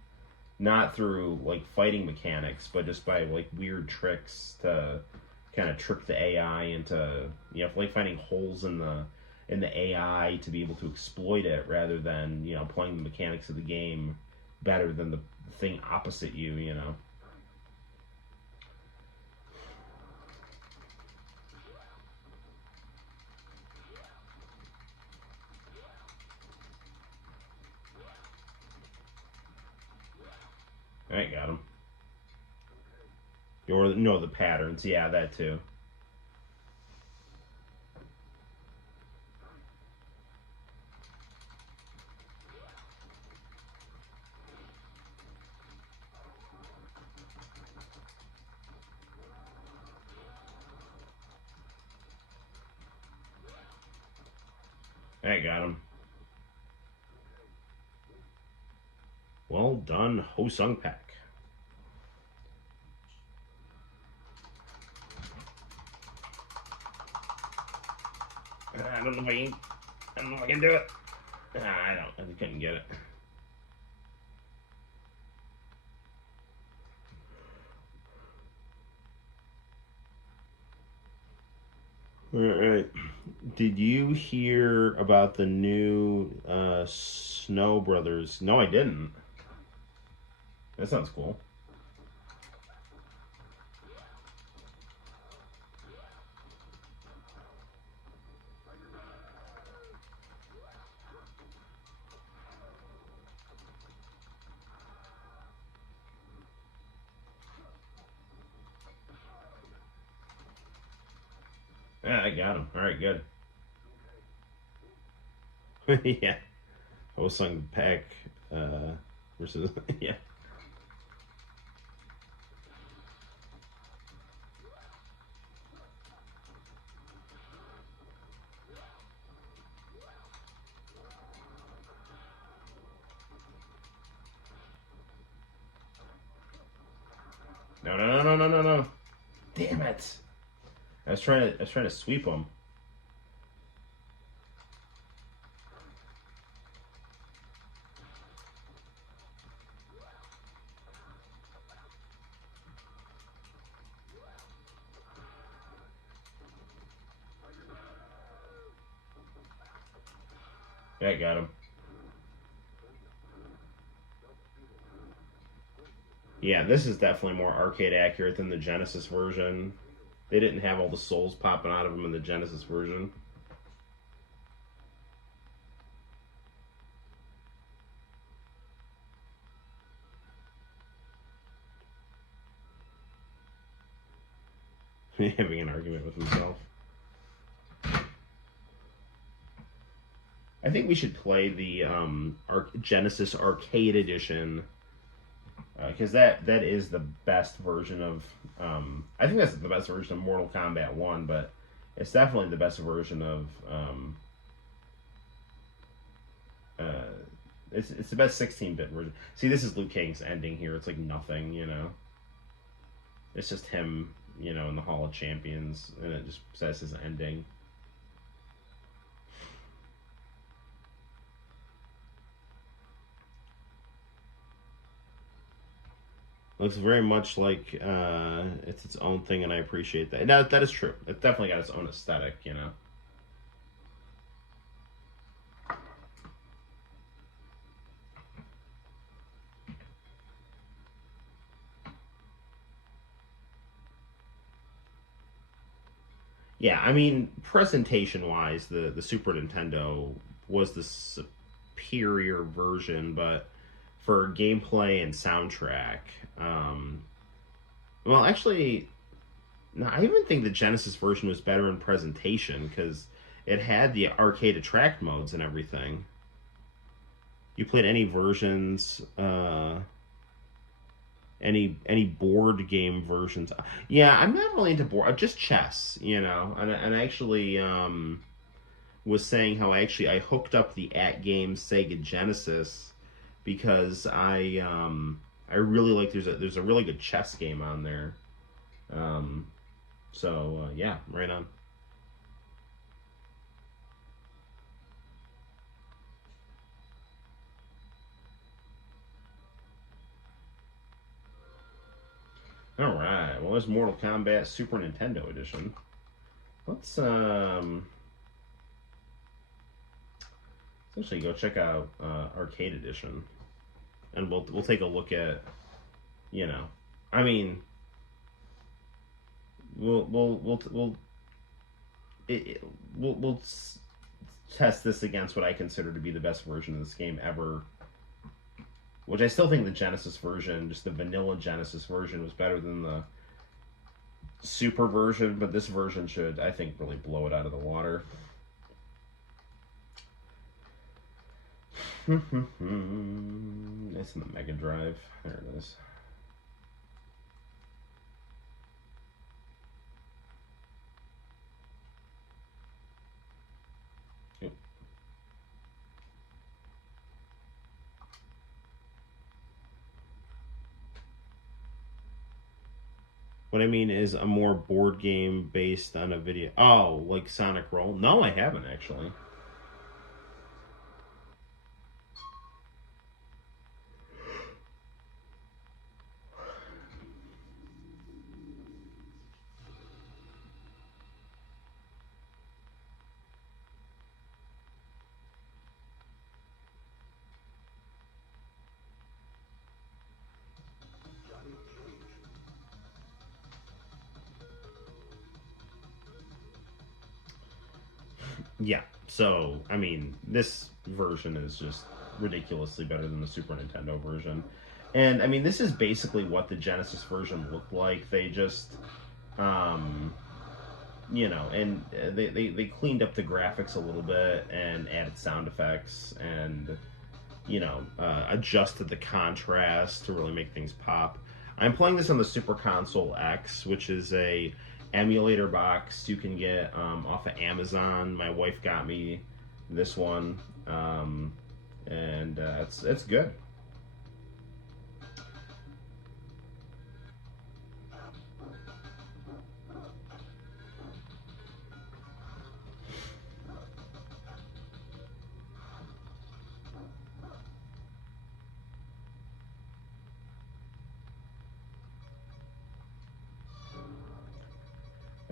not through like fighting mechanics, but just by like weird tricks to kind of trick the AI into like finding holes in the AI to be able to exploit it rather than playing the mechanics of the game better than the thing opposite you. I got him. Or know the patterns, yeah, that too. I got him. Well done, Ho Sung Pak. I don't know if I can. I don't know if I can do it. I don't. I couldn't get it. All right. Did you hear about the new Snow Brothers? No, I didn't. That sounds cool. Yeah, I got him. All right, good. Yeah. Ho Sung Pak versus yeah. No, no, no, no, no, no, no. Damn it. I was trying to sweep him. Yeah, I got him. Yeah, this is definitely more arcade accurate than the Genesis version. They didn't have all the souls popping out of them in the Genesis version. Having an argument with himself. I think we should play the Genesis Arcade Edition because that is the best version of. I think that's the best version of Mortal Kombat 1, but it's definitely the best version of. Uh, it's the best 16-bit version. See, this is Liu Kang's ending here. It's like nothing, you know. It's just him, you know, in the Hall of Champions, and it just says his ending. Looks very much like it's its own thing, and I appreciate that. That is true. It's definitely got its own aesthetic, you know. Yeah, I mean, presentation-wise, the Super Nintendo was the superior version, but for gameplay and soundtrack, well, actually, no, I even think the Genesis version was better in presentation because it had the arcade attract modes and everything. You played any versions, any board game versions. Yeah, I'm not really into board, just chess, you know. And I actually was saying how I hooked up the At Games Sega Genesis because I really like there's a really good chess game on there. Um, yeah, right on. All right. Well, there's Mortal Kombat Super Nintendo Edition. Let's actually go check out Arcade Edition, and we'll take a look at, you know, I mean, we'll we'll test this against what I consider to be the best version of this game ever, which I still think the Genesis version, just the vanilla Genesis version, was better than the Super version, but this version should, I think, really blow it out of the water. It's in the Mega Drive. There it is. Yep. What I mean is a more board game based on a video. Oh, like Sonic Roll? No, I haven't actually. Yeah. So, I mean, this version is just ridiculously better than the Super Nintendo version. And I mean, this is basically what the Genesis version looked like. They just um you know, and they cleaned up the graphics a little bit and added sound effects and you know, adjusted the contrast to really make things pop. I'm playing this on the Super Console X, which is a emulator box you can get off of Amazon. My wife got me this one, and it's good.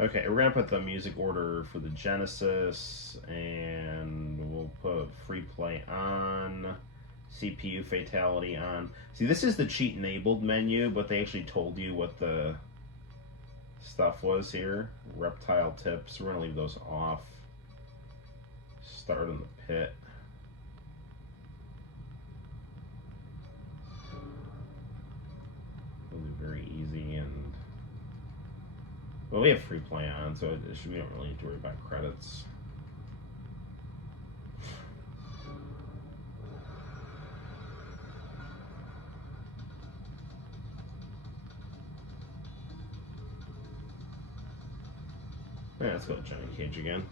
Okay, we're gonna put the music order for the Genesis, and we'll put free play on, CPU fatality on. See, this is the cheat enabled menu, but they actually told you what the stuff was here. Reptile tips, we're gonna leave those off. Start in the pit. We'll do very easy, and well, we have free play on, so we don't really need to worry about credits. Yeah, let's go to Johnny Cage again.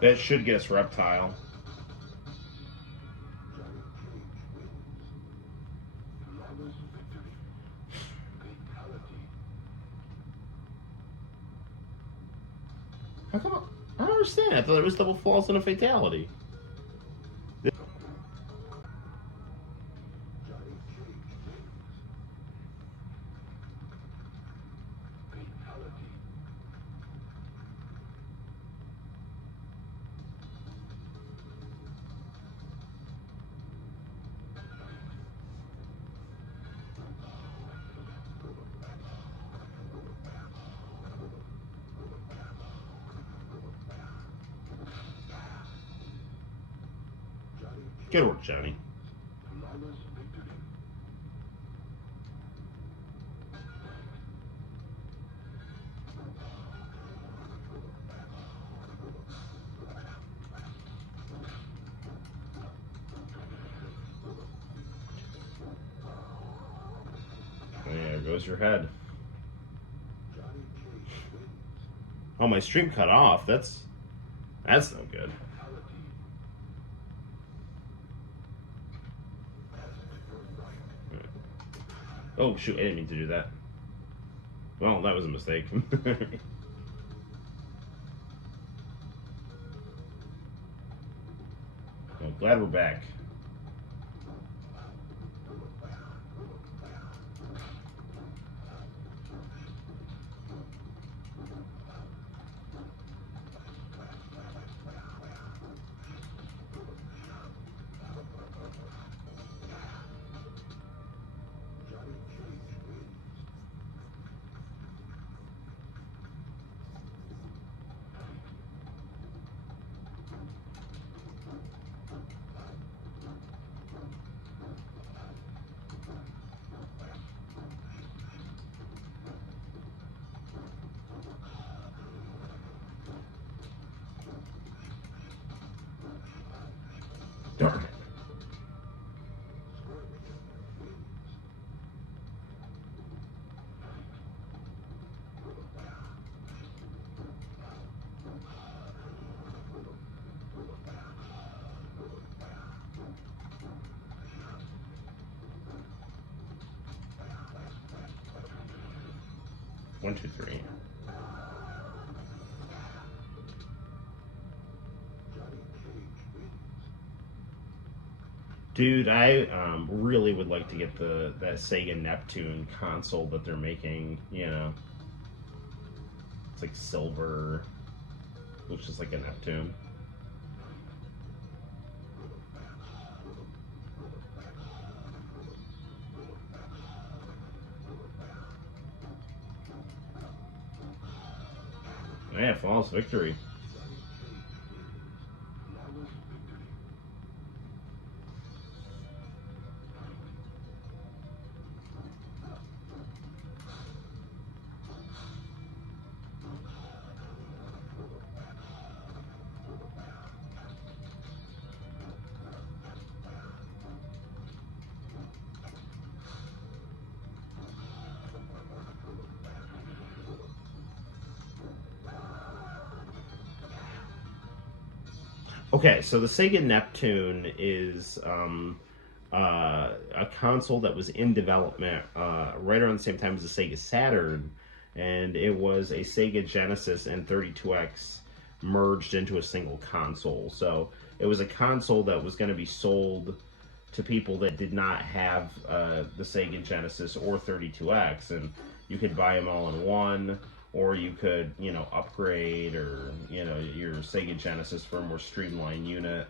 That should get us Reptile. How come? I don't understand. I thought it was double falls and a fatality. Good work, Johnny. There goes your head. Oh, my stream cut off. That's no good. Oh shoot, I didn't mean to do that. Well, that was a mistake. Well, glad we're back. Darn it. One, two, three. Dude, I really would like to get that Sega Neptune console that they're making. You know, it's like silver, looks just like a Neptune. Yeah, flawless victory. Okay, so the Sega Neptune is a console that was in development right around the same time as the Sega Saturn, and it was a Sega Genesis and 32X merged into a single console. So it was a console that was going to be sold to people that did not have the Sega Genesis or 32X, and you could buy them all in one, or you could, upgrade, or, your Sega Genesis for a more streamlined unit.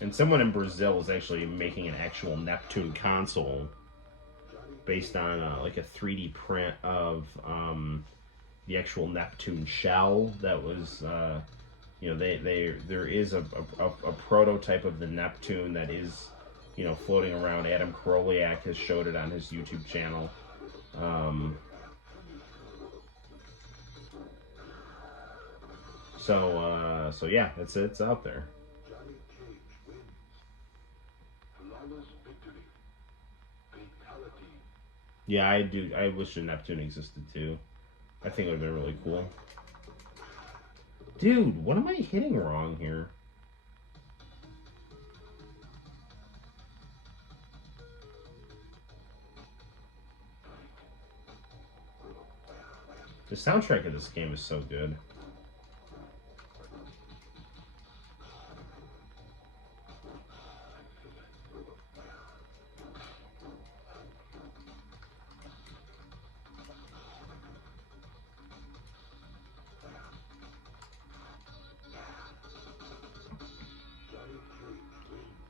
And someone in Brazil is actually making an actual Neptune console based on like a 3D print of the actual Neptune shell that was there is a prototype of the Neptune that is floating around. Adam Kroliak has showed it on his YouTube channel. So yeah, it's out there. Yeah, I do. I wish the Neptune existed too. I think it would have been really cool. Dude, what am I hitting wrong here? The soundtrack of this game is so good.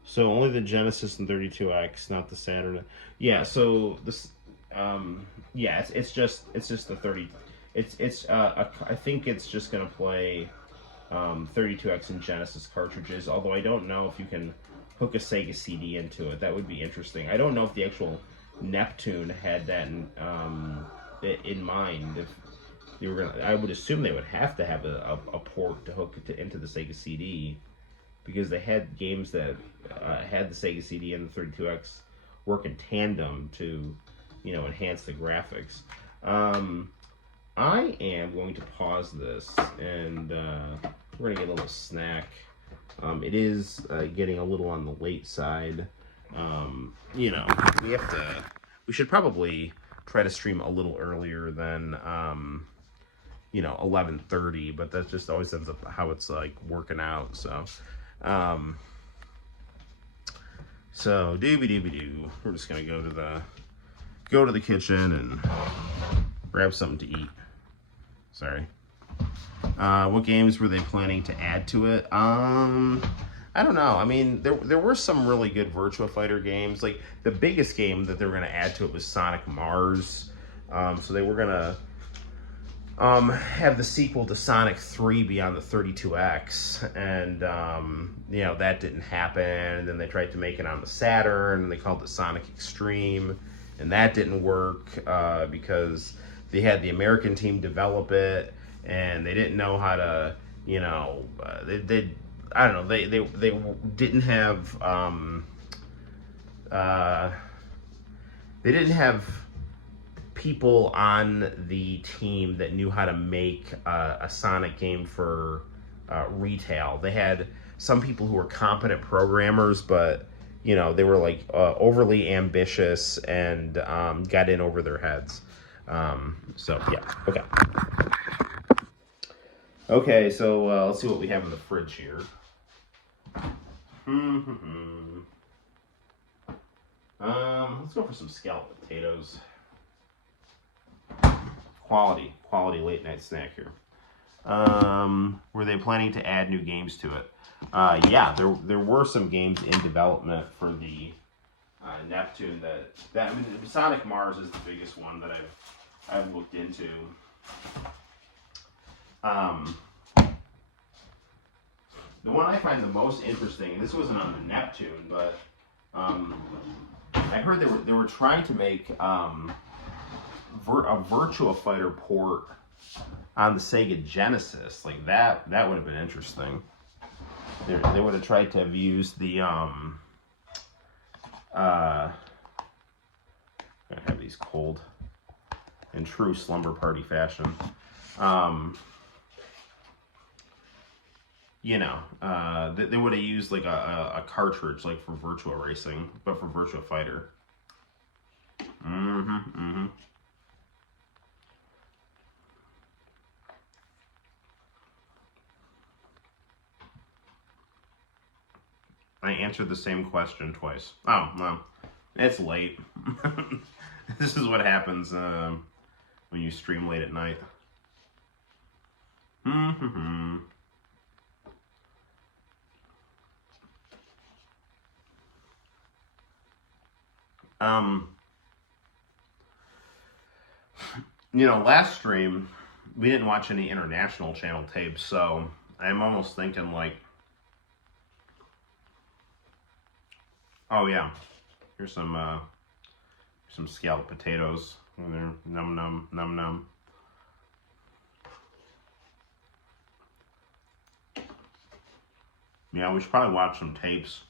So only the Genesis and 32X, not the Saturn. Yeah. So this, yeah, it's just the 30. I think it's just gonna play 32X and Genesis cartridges. Although I don't know if you can hook a Sega CD into it. That would be interesting. I don't know if the actual Neptune had that in mind. If they were gonna, I would assume they would have to have a port to hook it into the Sega CD, because they had games that had the Sega CD and the 32X work in tandem to, enhance the graphics. I am going to pause this, and we're going to get a little snack. It is getting a little on the late side. We should probably try to stream a little earlier than 11:30, but that just always ends up how it's like working out. So doobie-doobie-doo. We're just gonna go to the kitchen and grab something to eat. Sorry. What games were they planning to add to it? I don't know. I mean, there were some really good Virtua Fighter games. Like, the biggest game that they were gonna add to it was Sonic Mars. So they were gonna have the sequel to Sonic 3 be on the 32X, and that didn't happen. And then they tried to make it on the Saturn, and they called it Sonic Extreme, and that didn't work because they had the American team develop it, and they didn't know how to, I don't know, they didn't have people on the team that knew how to make a Sonic game for retail. They had some people who were competent programmers, but they were like overly ambitious and got in over their heads. So yeah, okay. So let's see what we have in the fridge here. Let's go for some scalloped potatoes. Quality late night snack here. Were they planning to add new games to it? Yeah, there were some games in development for the Neptune. I mean, Sonic Mars is the biggest one that I've looked into. The one I find the most interesting, and this wasn't on the Neptune, but I heard they were trying to make a Virtua Fighter port on the Sega Genesis. Like that would have been interesting. They would have tried to have used the these cold in true slumber party fashion. You know, they would have used like a cartridge like for Virtua Racing, but for Virtua Fighter. I answered the same question twice. Oh, well, it's late. This is what happens when you stream late at night. You know, last stream, we didn't watch any international channel tapes, so I'm almost thinking like, oh yeah, here's some scalloped potatoes. And they're num num num num. Yeah, we should probably watch some tapes.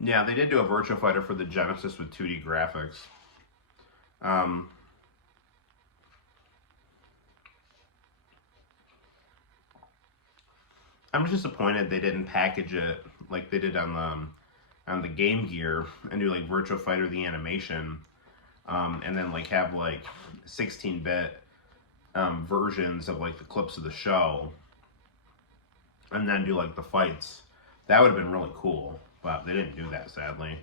Yeah, they did do a Virtua Fighter for the Genesis with 2D graphics. I'm just disappointed they didn't package it like they did on the Game Gear and do like Virtua Fighter the animation, and then like have like 16-bit versions of like the clips of the show, and then do like the fights. That would have been really cool, but they didn't do that, sadly.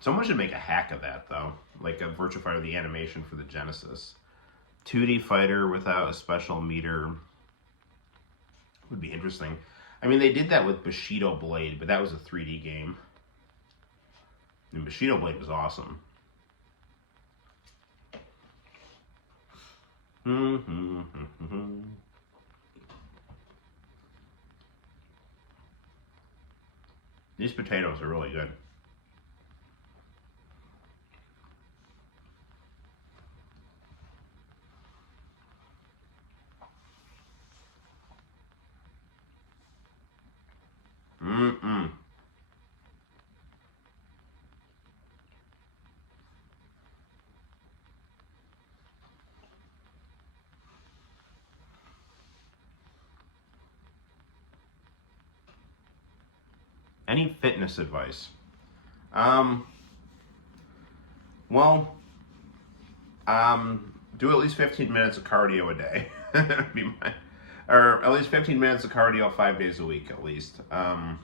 Someone should make a hack of that though, like a Virtua Fighter the animation for the Genesis. 2D fighter without a special meter would be interesting. I mean, they did that with Bushido Blade, but that was a 3D game. And Bushido Blade was awesome. These potatoes are really good. Any fitness advice? Well, do at least 15 minutes of cardio a day. Or at least 15 minutes of cardio 5 days a week, at least. And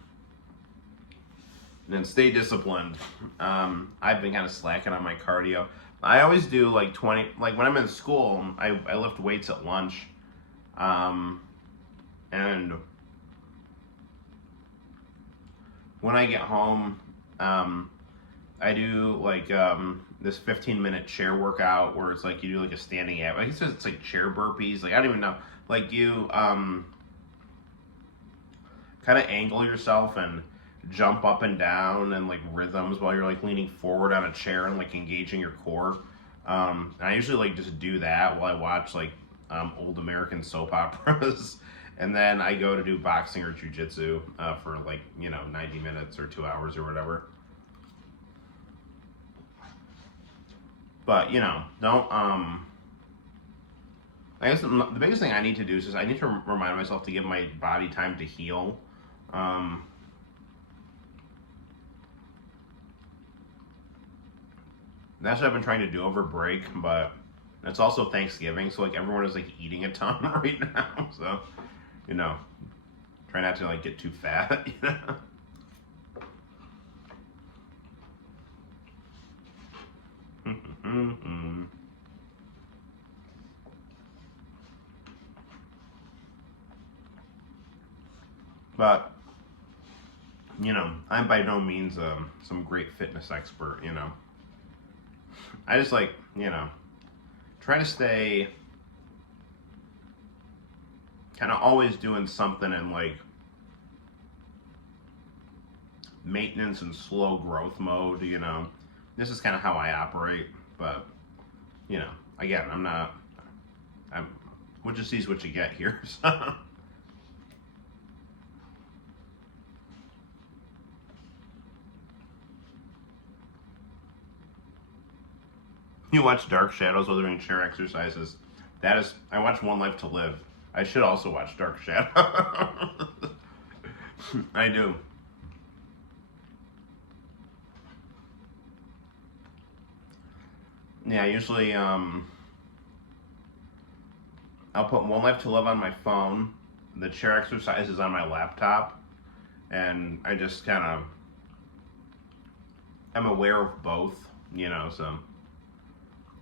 then stay disciplined. I've been kind of slacking on my cardio. I always do like 20, like when I'm in school, I lift weights at lunch. And when I get home, I do like this 15-minute chair workout where it's like you do like a standing ab. I guess it's like chair burpees. Like I don't even know. Like you kind of angle yourself and jump up and down and like rhythms while you're like leaning forward on a chair and like engaging your core. And I usually like just do that while I watch like old American soap operas. And then I go to do boxing or jujitsu for like, 90 minutes or 2 hours or whatever. But, don't, I guess the biggest thing I need to do is just I need to remind myself to give my body time to heal. That's what I've been trying to do over break, but it's also Thanksgiving, so like everyone is like eating a ton right now, so, try not to like get too fat, But, I'm by no means some great fitness expert, I just like, try to stay kind of always doing something in like maintenance and slow growth mode, This is kind of how I operate, but, again, I'm We'll just see what you get here. So. You watch Dark Shadows while doing chair exercises. That is, I watch One Life to Live. I should also watch Dark Shadows. I do. Yeah, usually I'll put One Life to Live on my phone, the chair exercises on my laptop, and I just kind of, I'm aware of both, you know, so.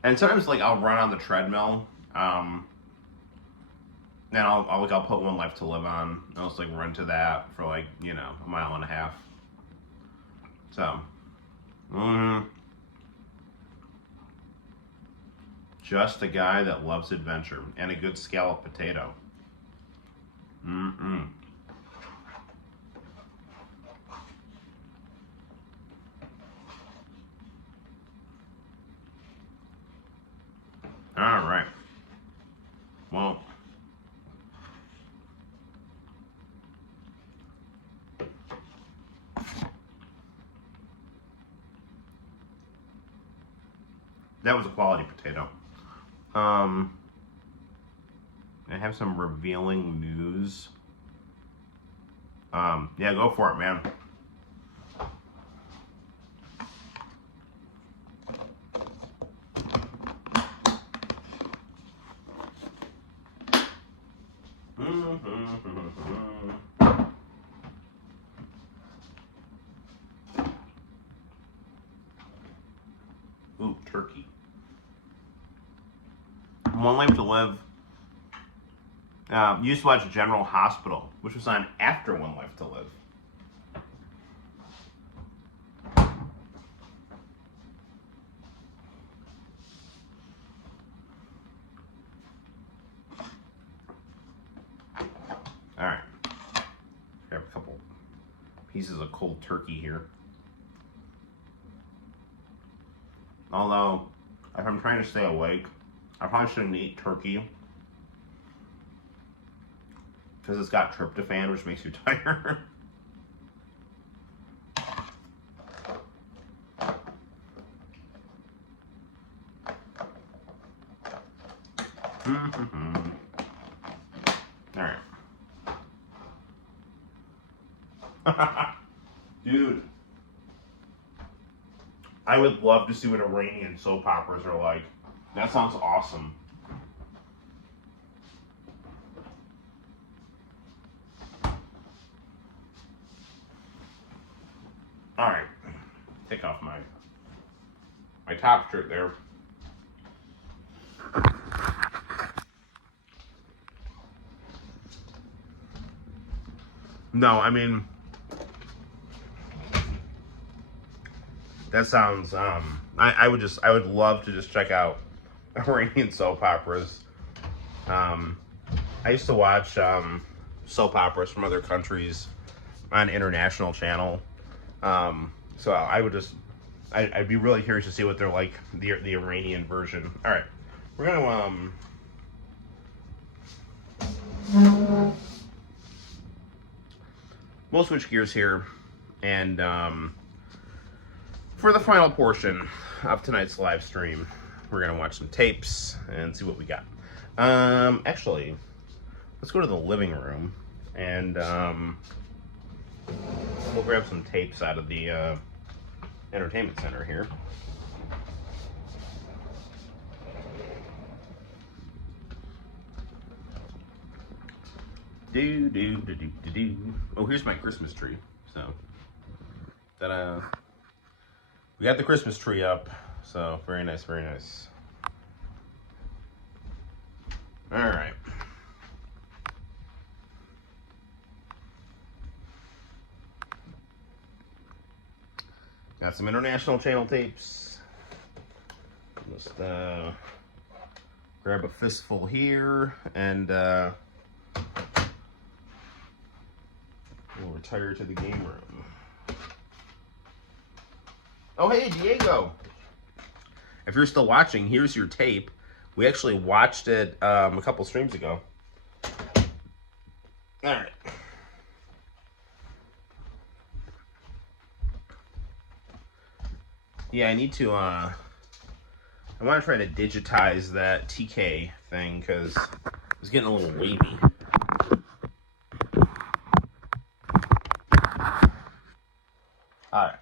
And sometimes, like, I'll run on the treadmill, and I'll put One Life to Live on. I'll just, like, run to that for, like, you know, a mile and a half. So, just a guy that loves adventure and a good scalloped potato. All right. Well, that was a quality potato. I have some revealing news. Yeah, go for it, man. Ooh, turkey. One Life to Live. Used to watch General Hospital, which was on after One Life to Live. All right. Grab a couple pieces of cold turkey here. Although, if I'm trying to stay awake, I probably shouldn't eat turkey because it's got tryptophan, which makes you tired. All right. Dude, I would love to see what Iranian soap operas are like. That sounds awesome. All right, take off my top shirt there. No, I mean, that sounds, I would love to just check out Iranian soap operas. I used to watch soap operas from other countries on international channel. So I'd be really curious to see what they're like, the Iranian version. All right, we're gonna we'll switch gears here, and for the final portion of tonight's live stream, we're gonna watch some tapes and see what we got. Actually, let's go to the living room and we'll grab some tapes out of the entertainment center here. Oh, here's my Christmas tree. So, ta-da! We got the Christmas tree up. So, very nice, very nice. All right. Got some international channel tapes. Just grab a fistful here, and we'll retire to the game room. Oh, hey, Diego. If you're still watching, here's your tape. We actually watched it a couple streams ago. All right. Yeah, I need to. I want to try to digitize that TK thing because it's getting a little wavy. All right.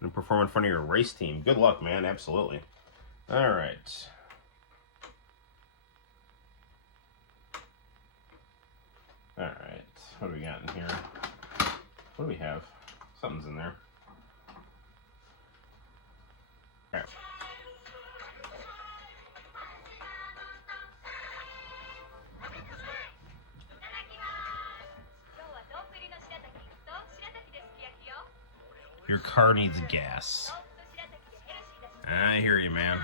And perform in front of your race team. Good luck, man. Absolutely. All right. All right. What do we got in here? What do we have? Something's in there. All right. Your car needs gas. I hear you, man.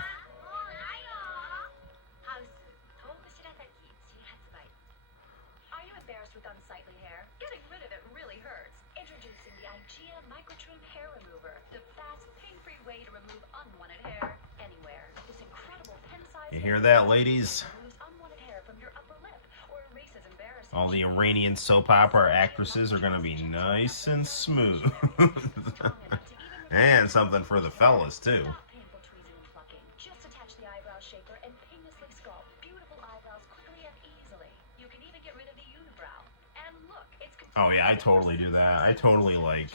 Are you embarrassed with unsightly hair? Getting rid of it really hurts. Introducing the IGEA Microtrim Hair Remover, the fast, pain-free way to remove unwanted hair anywhere. This incredible pen-sized. You hear that, ladies? Removes unwanted hair from your upper lip or erases embarrassing. All the Iranian soap opera actresses are going to be nice and smooth. And something for the fellas, too. Painful tweezing and plucking. Just attach the eyebrow shaper and painlessly sculpt beautiful eyebrows quickly and easily. You can even get rid of the unibrow. And look, it's Oh yeah, I totally do that. I totally like,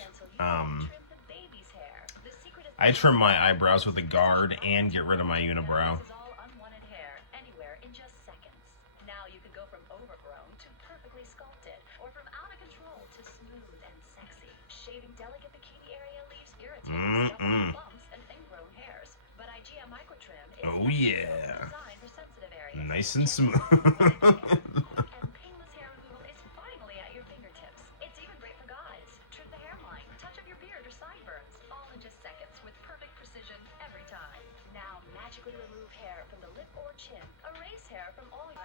I trim my eyebrows with a guard and get rid of my unibrow. all unwanted hair anywhere in just seconds. Now you can go from overgrown to perfectly sculpted, or from out of control to smooth and sexy. Shaving delicate bikini area leaves irritating bumps and ingrown hairs. But IGEA Microtrim is Oh yeah, designed for sensitive areas. nice and smooth. And painless hair removal is finally at your fingertips. It's even great for guys. Trim the hairline, touch up your beard or sideburns, all in just seconds with perfect precision every time. Now magically remove hair from the lip or chin. Erase hair from all your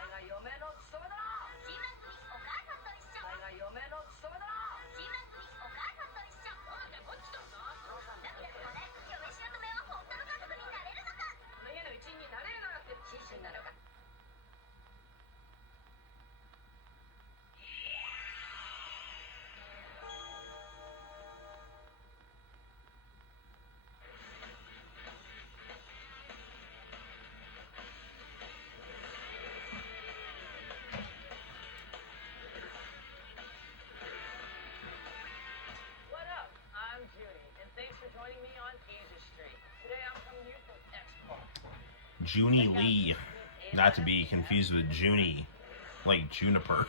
What up? I'm Judy, and thanks for joining me on Asia Street. Today I'm coming to you from Expo. Junie Lee, not to be confused with Junie, like juniper.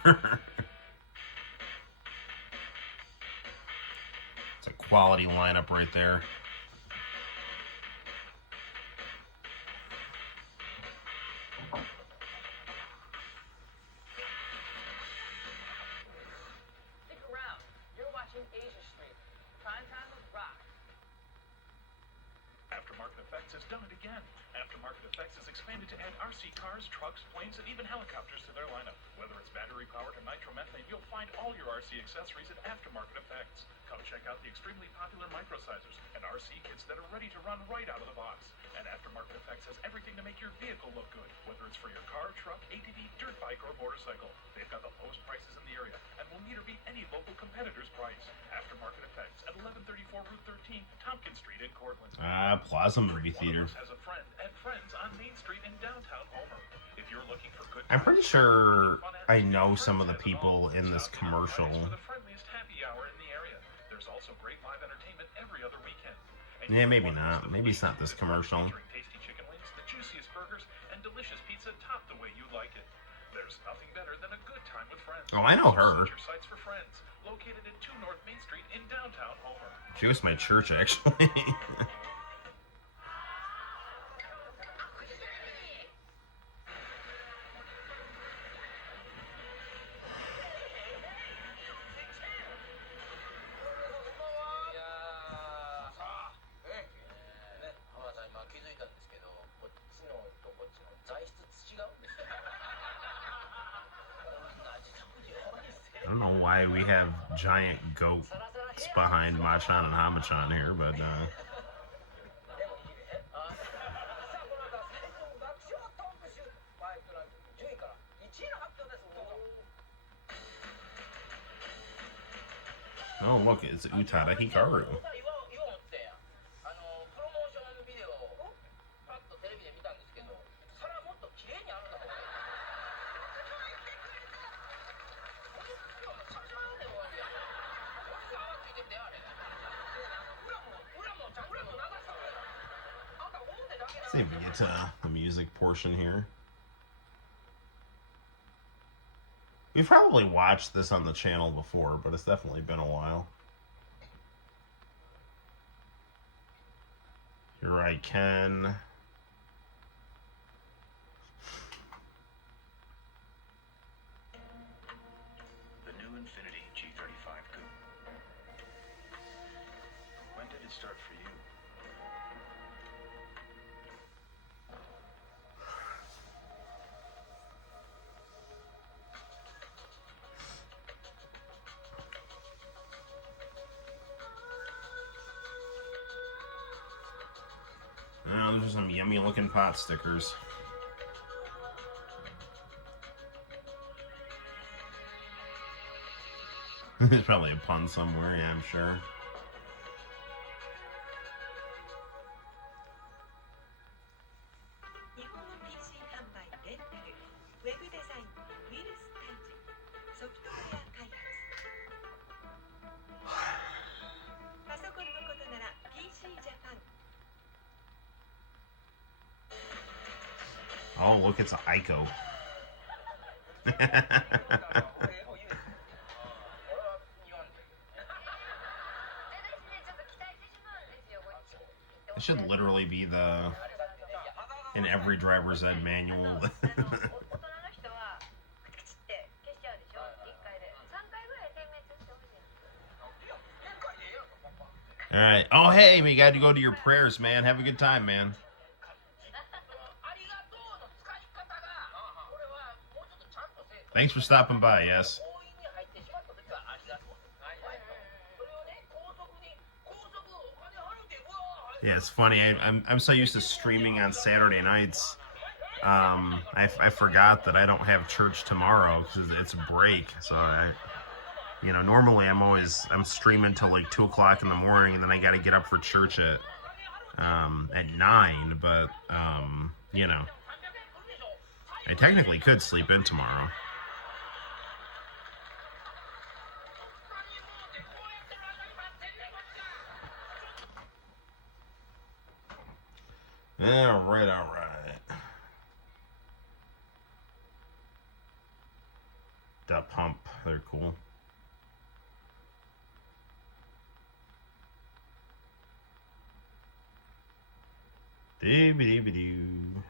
It's a quality lineup right there. Stick around. You're watching Asia Street. Prime time with rock. Aftermarket Effects has done it again. Aftermarket Effects has expanded to add RC cars, trucks, planes, and even helicopters to their lineup. Whether it's battery-powered or nitromethane, you'll find all your RC accessories at Aftermarket Effects. Come check out the extremely popular microsizers and RC kits that are ready to run right out of the box. And Aftermarket Effects has everything to make your vehicle look good, whether it's for your car, truck, ATV, dirt bike, or motorcycle. They've got the lowest prices in the area and will meet or beat any local competitor's price. Aftermarket Effects at 1134 Route 13, Tompkins Street in Cortland. Plaza Movie Theater. Has a friend at Friends on Main Street in downtown Homer. If you're looking for good I'm pretty sure I know some of the people in this commercial. for the friendliest happy hour in the area. There's also great live entertainment every other weekend. And Yeah, maybe not. Maybe it's not this commercial. featuring tasty chicken wings, the juiciest burgers, and delicious pizza topped the way you like it. There's nothing better than a good time with friends. Oh, I know her. Search your sites for Friends, located at 2 North Main Street in downtown Homer. She was my church, actually. why we have giant goats behind Machan and Hamachan here, but oh look, it's Utada Hikaru. See if we get to the music portion here. We've probably watched this on the channel before, but it's definitely been a while. You're right, Ken. The new Infinity G35 Coupe. When did it start for you? Oh, those are some yummy looking pot stickers. There's probably a pun somewhere, yeah, I'm sure. 日本の PC 販売、レンタル、ウェブデザイン、ウイルス退治、ソフトウェア開発。パソコンのことなら PC ジャパン。 Oh, look, it's Aiko. It should literally be in every driver's ed manual. All right. Oh, hey, we got to go to your prayers, man. Have a good time, man. Thanks for stopping by, yes. Yeah, it's funny. I'm so used to streaming on Saturday nights. I forgot that I don't have church tomorrow because it's a break. So normally I'm streaming till like 2 o'clock in the morning, and then I got to get up for church at 9. But I technically could sleep in tomorrow. All right. The pump, they're cool. Doo-ba-doo-ba-doo.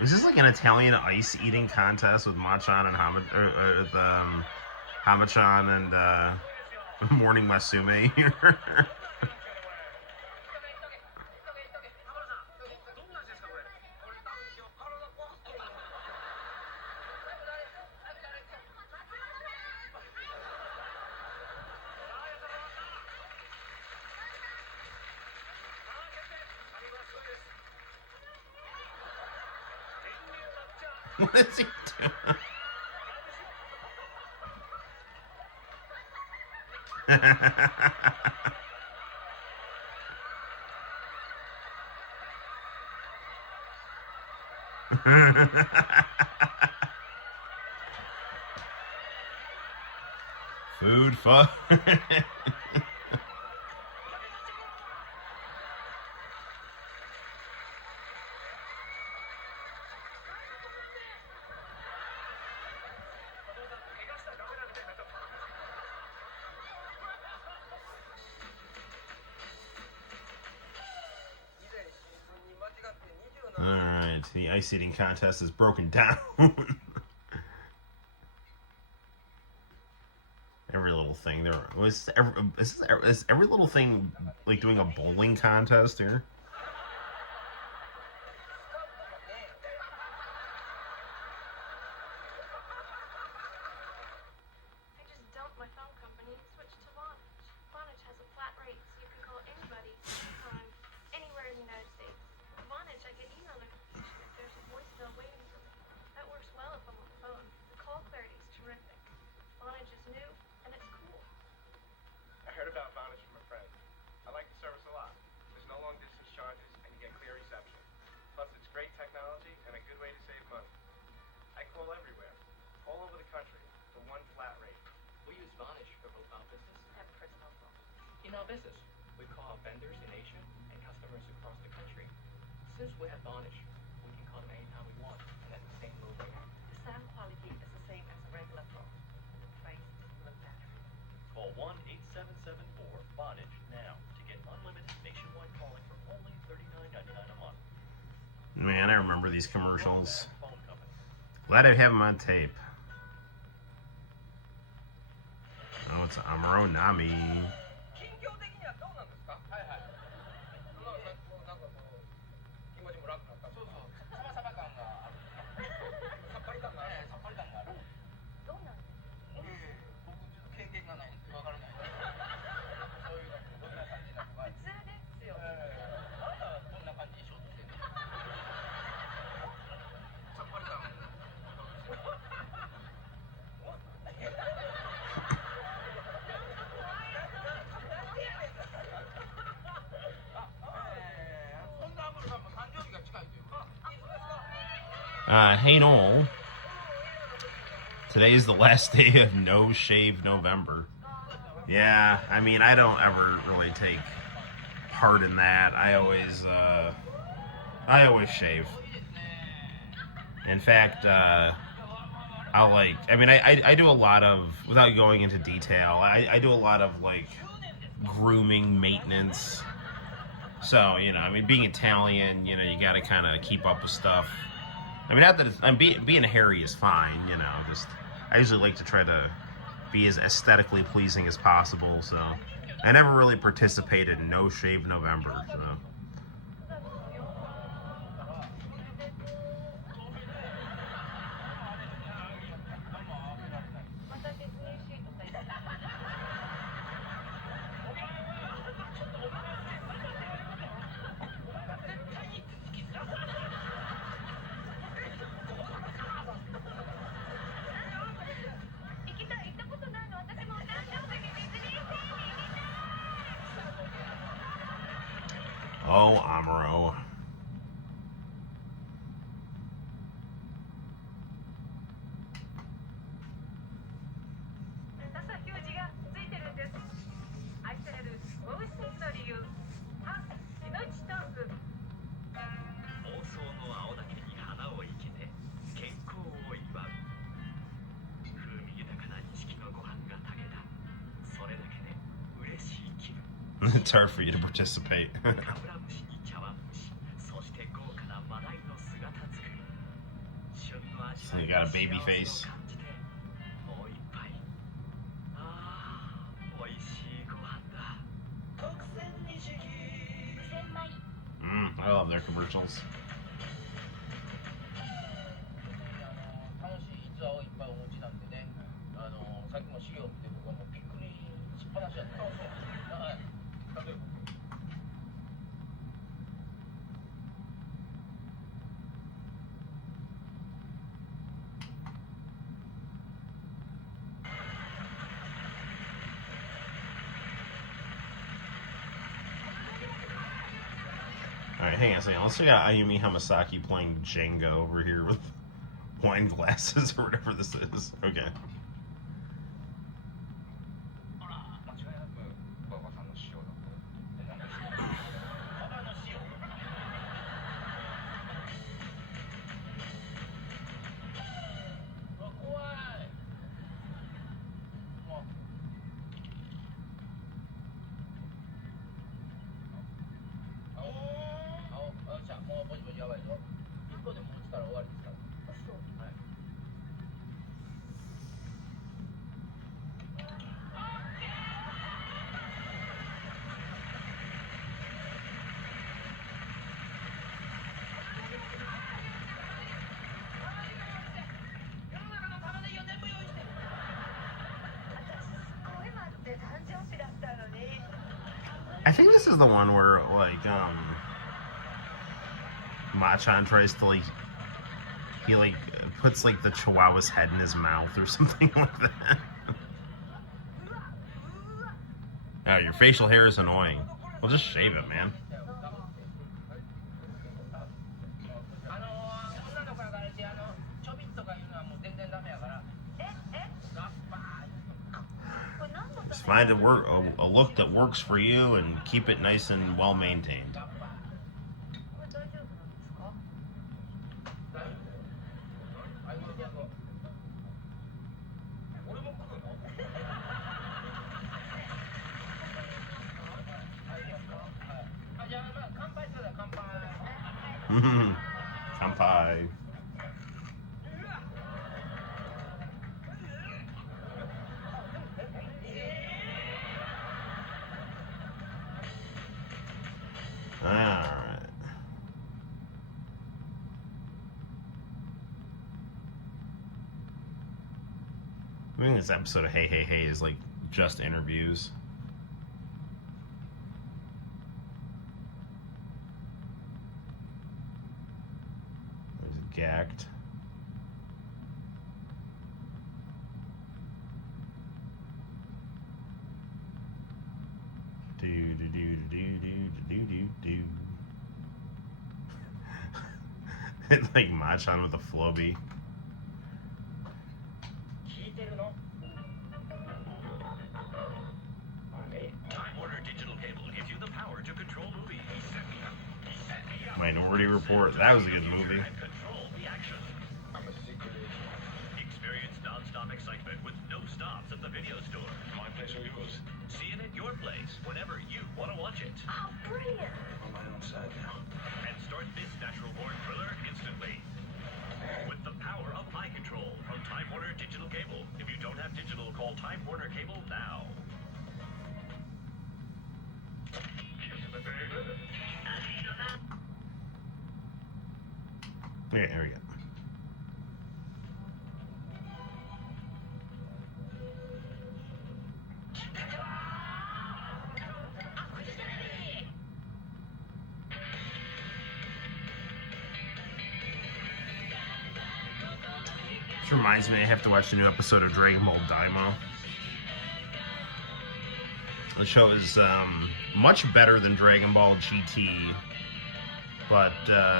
Was this like an Italian ice eating contest with Machan and Hamachan and Morning Masume here? What is he doing? Food fun. Alright, the ice eating contest is broken down. Every little thing, they're is every little thing like doing a bowling contest here? I just dumped my phone company and switched to Vonage. Vonage has a flat rate, so you can call anybody, anytime, anywhere in the United States. With Vonage, I get email notification if there's a voicemail waiting for me. That works well if I'm on the phone. The call clarity is terrific. Vonage is new, and it's cool. I heard about Vonage from a friend. I like the service a lot. There's no long distance charges, and you get clear reception. Plus, it's great technology and a good way to save money. I call everywhere, all over the country, for one flat rate. We use Vonage for both our business I have a personal phone. in our business. We call our vendors in Asia and customers across the country. Since we have Vonage, we can call them anytime we want and at the same low rate. The sound quality is the same as a regular phone. The price is a little better. Call 1-8774-VONAGE now to get unlimited nationwide calling for only $39.99 a month. Man, I remember these commercials. Phone company. Glad I have them on tape. Oh, it's Amuro Nami. 近況的にはどうなんですか？はいはい。なんかこう気持ちも楽になった。そうそう。サバサバ感がある。さっぱり感がある。さっぱり感がある。どうなんですか？僕ちょっと経験がないんでわからない。そういうのどんな感じなのか。普通ですよ。あなたはどんな感じにしようとしてるの？さっぱり感。そんなアムロさんも誕生日が近いというか。Hey Noel. Today is the last day of No Shave November. Yeah, I mean, I don't ever really take part in that. I always shave. In fact, I do a lot of, without going into detail, I do a lot of like grooming maintenance. So, you know, I mean, being Italian, you know, you got to kind of keep up with stuff. I mean, not that being hairy is fine, you know, just I usually like to try to be as aesthetically pleasing as possible, so I never really participated in No Shave November, so. また説明シート書いてある。行きたい、行ったことないの。私も誕生日にディズニーシーに行きたい。 Oh, Amuro. 朝表示がついてるんです。愛されるもう一つの理由。あ、命トーク。房総の青竹に花を生けて健康を祝う。風味豊かな錦のご飯が炊けた。それだけで嬉しい気分。It's hard for you to participate. かぶら節に茶碗蒸し、そして豪華なマダイの姿作り。旬の味 So you got a baby 幸せ face. を感じてもう一杯。ああ、美味しいご飯だ。I love their commercials. 楽しい逸話をいっぱいお持ちなんでね、さっきの資料を見て僕はもうびっくりしっぱなしだったんですよ。はい。例えば。Alright, hang on a second. Let's check out Ayumi Hamasaki playing Jenga over here with wine glasses or whatever this is. Okay. ほら、間違いなく馬場さんの師匠だと思うんですよ。馬場の師匠。うわ、怖い。もう。じゃあもうぼちぼちやばいぞ。一個でも落ちたら終わりですから。はい。I think this is the one where, like, Machan tries to, like, he, like, puts, like, the Chihuahua's head in his mouth or something like that. Oh, your facial hair is annoying. Well, just shave it, man. Just find a look that works for you and keep it nice and well maintained. Kanpai. Alright. I think this episode of Hey Hey Hey is like just interviews. Gagged. Do do do do do do do do. It's like Machan with a flubby. Time Warner Digital Cable gives you the power to control movies. Minority Report. That was a good movie. And control the action. Experience non-stop excitement with no stops at the video store. My place or yours? See it at your place whenever you want to watch it. Oh, brilliant. On my own side now. And start this natural-born thriller instantly. With the power of eye control from Time Warner Digital Cable. If you don't have digital, call Time Warner Cable now. Yeah, there we go. This reminds me, I have to watch the new episode of Dragon Ball Daima. The show is much better than Dragon Ball GT, but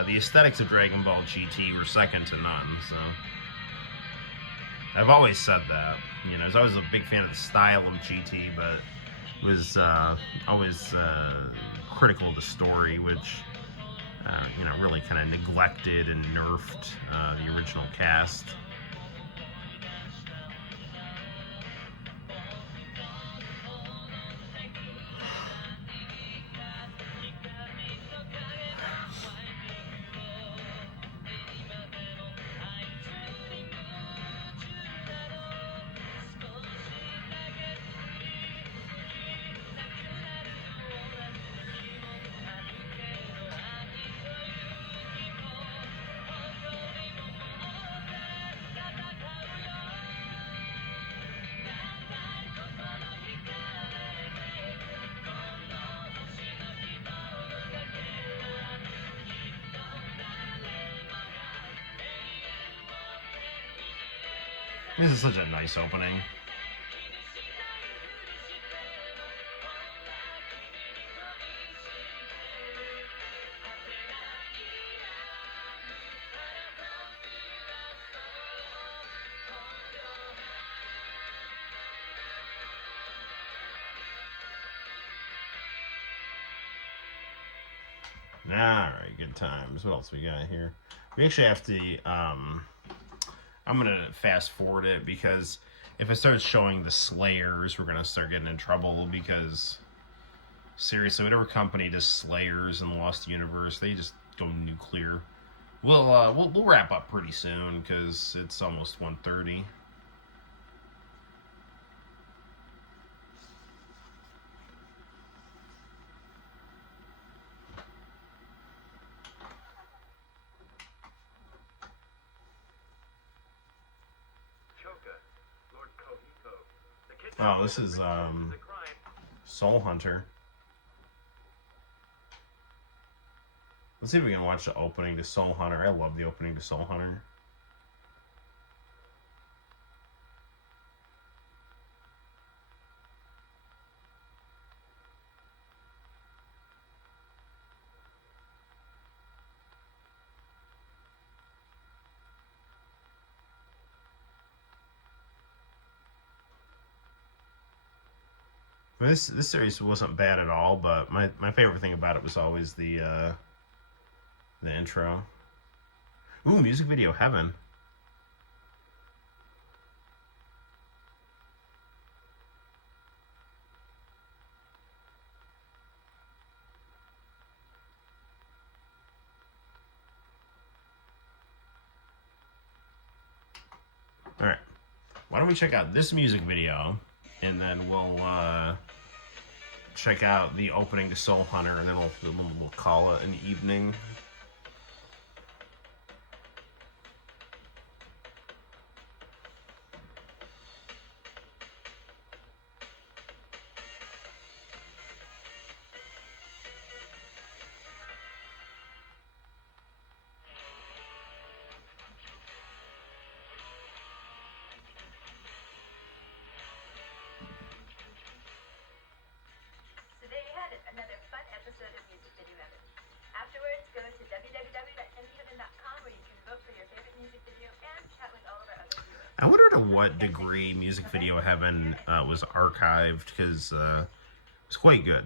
the aesthetics of Dragon Ball GT were second to none, so I've always said that. You know, I was always a big fan of the style of GT, but was always critical of the story, which you know, really kind of neglected and nerfed the original cast. This is such a nice opening. Alright, good times. What else we got here? We actually have to, I'm going to fast forward it because if I start showing the Slayers, we're going to start getting in trouble because, seriously, whatever company does Slayers in the Lost Universe, they just go nuclear. We'll wrap up pretty soon because it's almost 1:30. Oh, this is Soul Hunter. Let's see if we can watch the opening to Soul Hunter. I love the opening to Soul Hunter. This series wasn't bad at all, but my favorite thing about it was always the intro. Ooh, music video heaven. All right, why don't we check out this music video, and then we'll check out the opening to Soul Hunter, and then we'll call it an evening. So there you had it, another fun episode of Music Video Heaven. Afterwards, go to www.mheaven.com where you can vote for your favorite music video and chat with all of our other viewers. I wonder to what degree Music Video Heaven was archived, because it was quite good.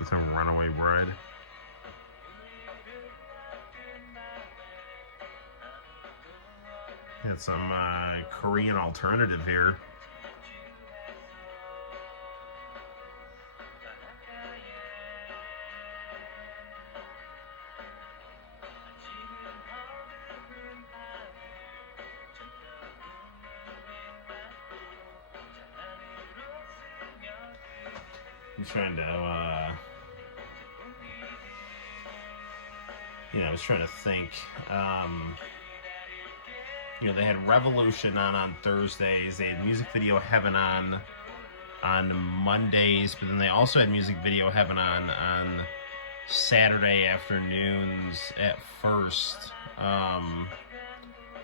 It's a Runaway Bride. Got some Korean alternative here. I'm trying to, I was trying to think. They had Revolution on Thursdays. They had Music Video Heaven on Mondays, but then they also had Music Video Heaven on Saturday afternoons at first. Then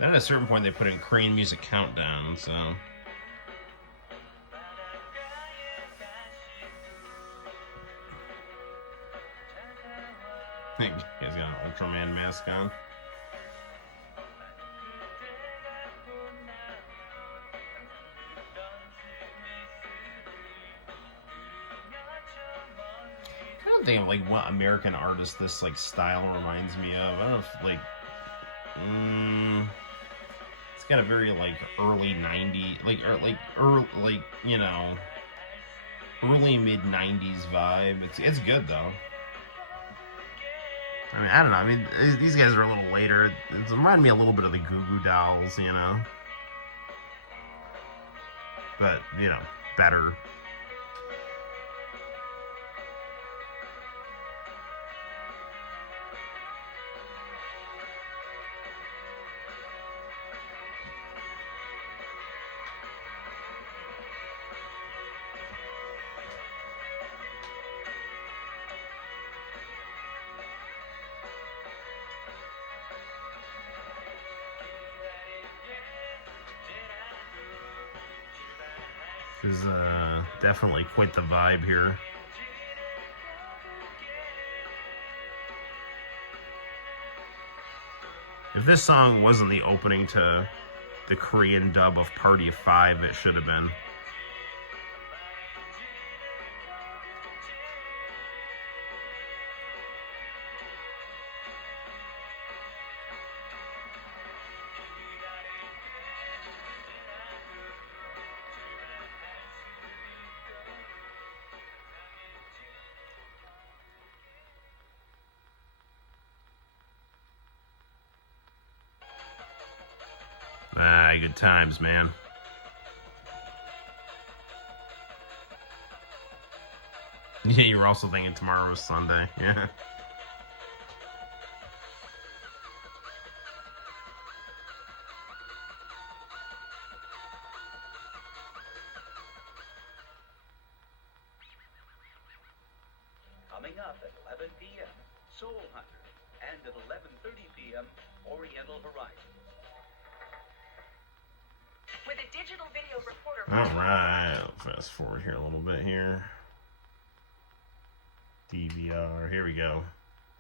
at a certain point they put in Korean Music Countdown, so... He's got an Ultraman mask on. I don't think of what American artist this style reminds me of. I don't know if it's got a very early 90s early mid 90s vibe. It's good though. I mean, I don't know. I mean, these guys are a little later. It reminded me a little bit of the Goo Goo Dolls, But, better. This is definitely quite the vibe here. If this song wasn't the opening to the Korean dub of Party of Five, it should have been. good times, man. Yeah, you were also thinking tomorrow was Sunday. Yeah. Coming up at 11 p.m., Soul Hunter, and at 11:30 p.m., Oriental Horizon. With a digital video reporter. All right, I'll fast forward here a little bit here. DVR, here we go.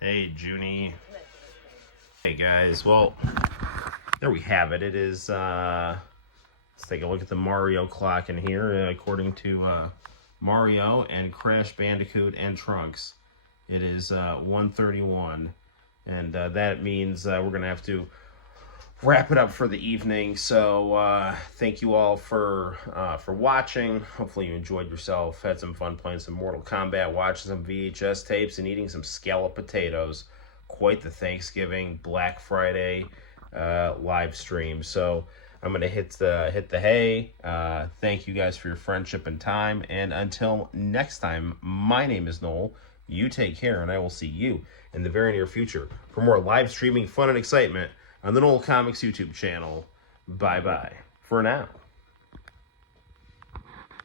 Hey, Junie. Hey, guys. Well, there we have it. It is, let's take a look at the Mario clock in here. According to Mario and Crash Bandicoot and Trunks, it is 1:31. And that means we're going to have to wrap it up for the evening. So thank you all for watching. Hopefully you enjoyed yourself, had some fun playing some Mortal Kombat, watching some VHS tapes, and eating some scalloped potatoes. Quite the Thanksgiving Black Friday live stream. So I'm gonna hit the hay. Thank you guys for your friendship and time, and until next time, my name is Noel. You take care, and I will see you in the very near future for more live streaming fun and excitement on the Noel ComiX YouTube channel. Bye-bye for now.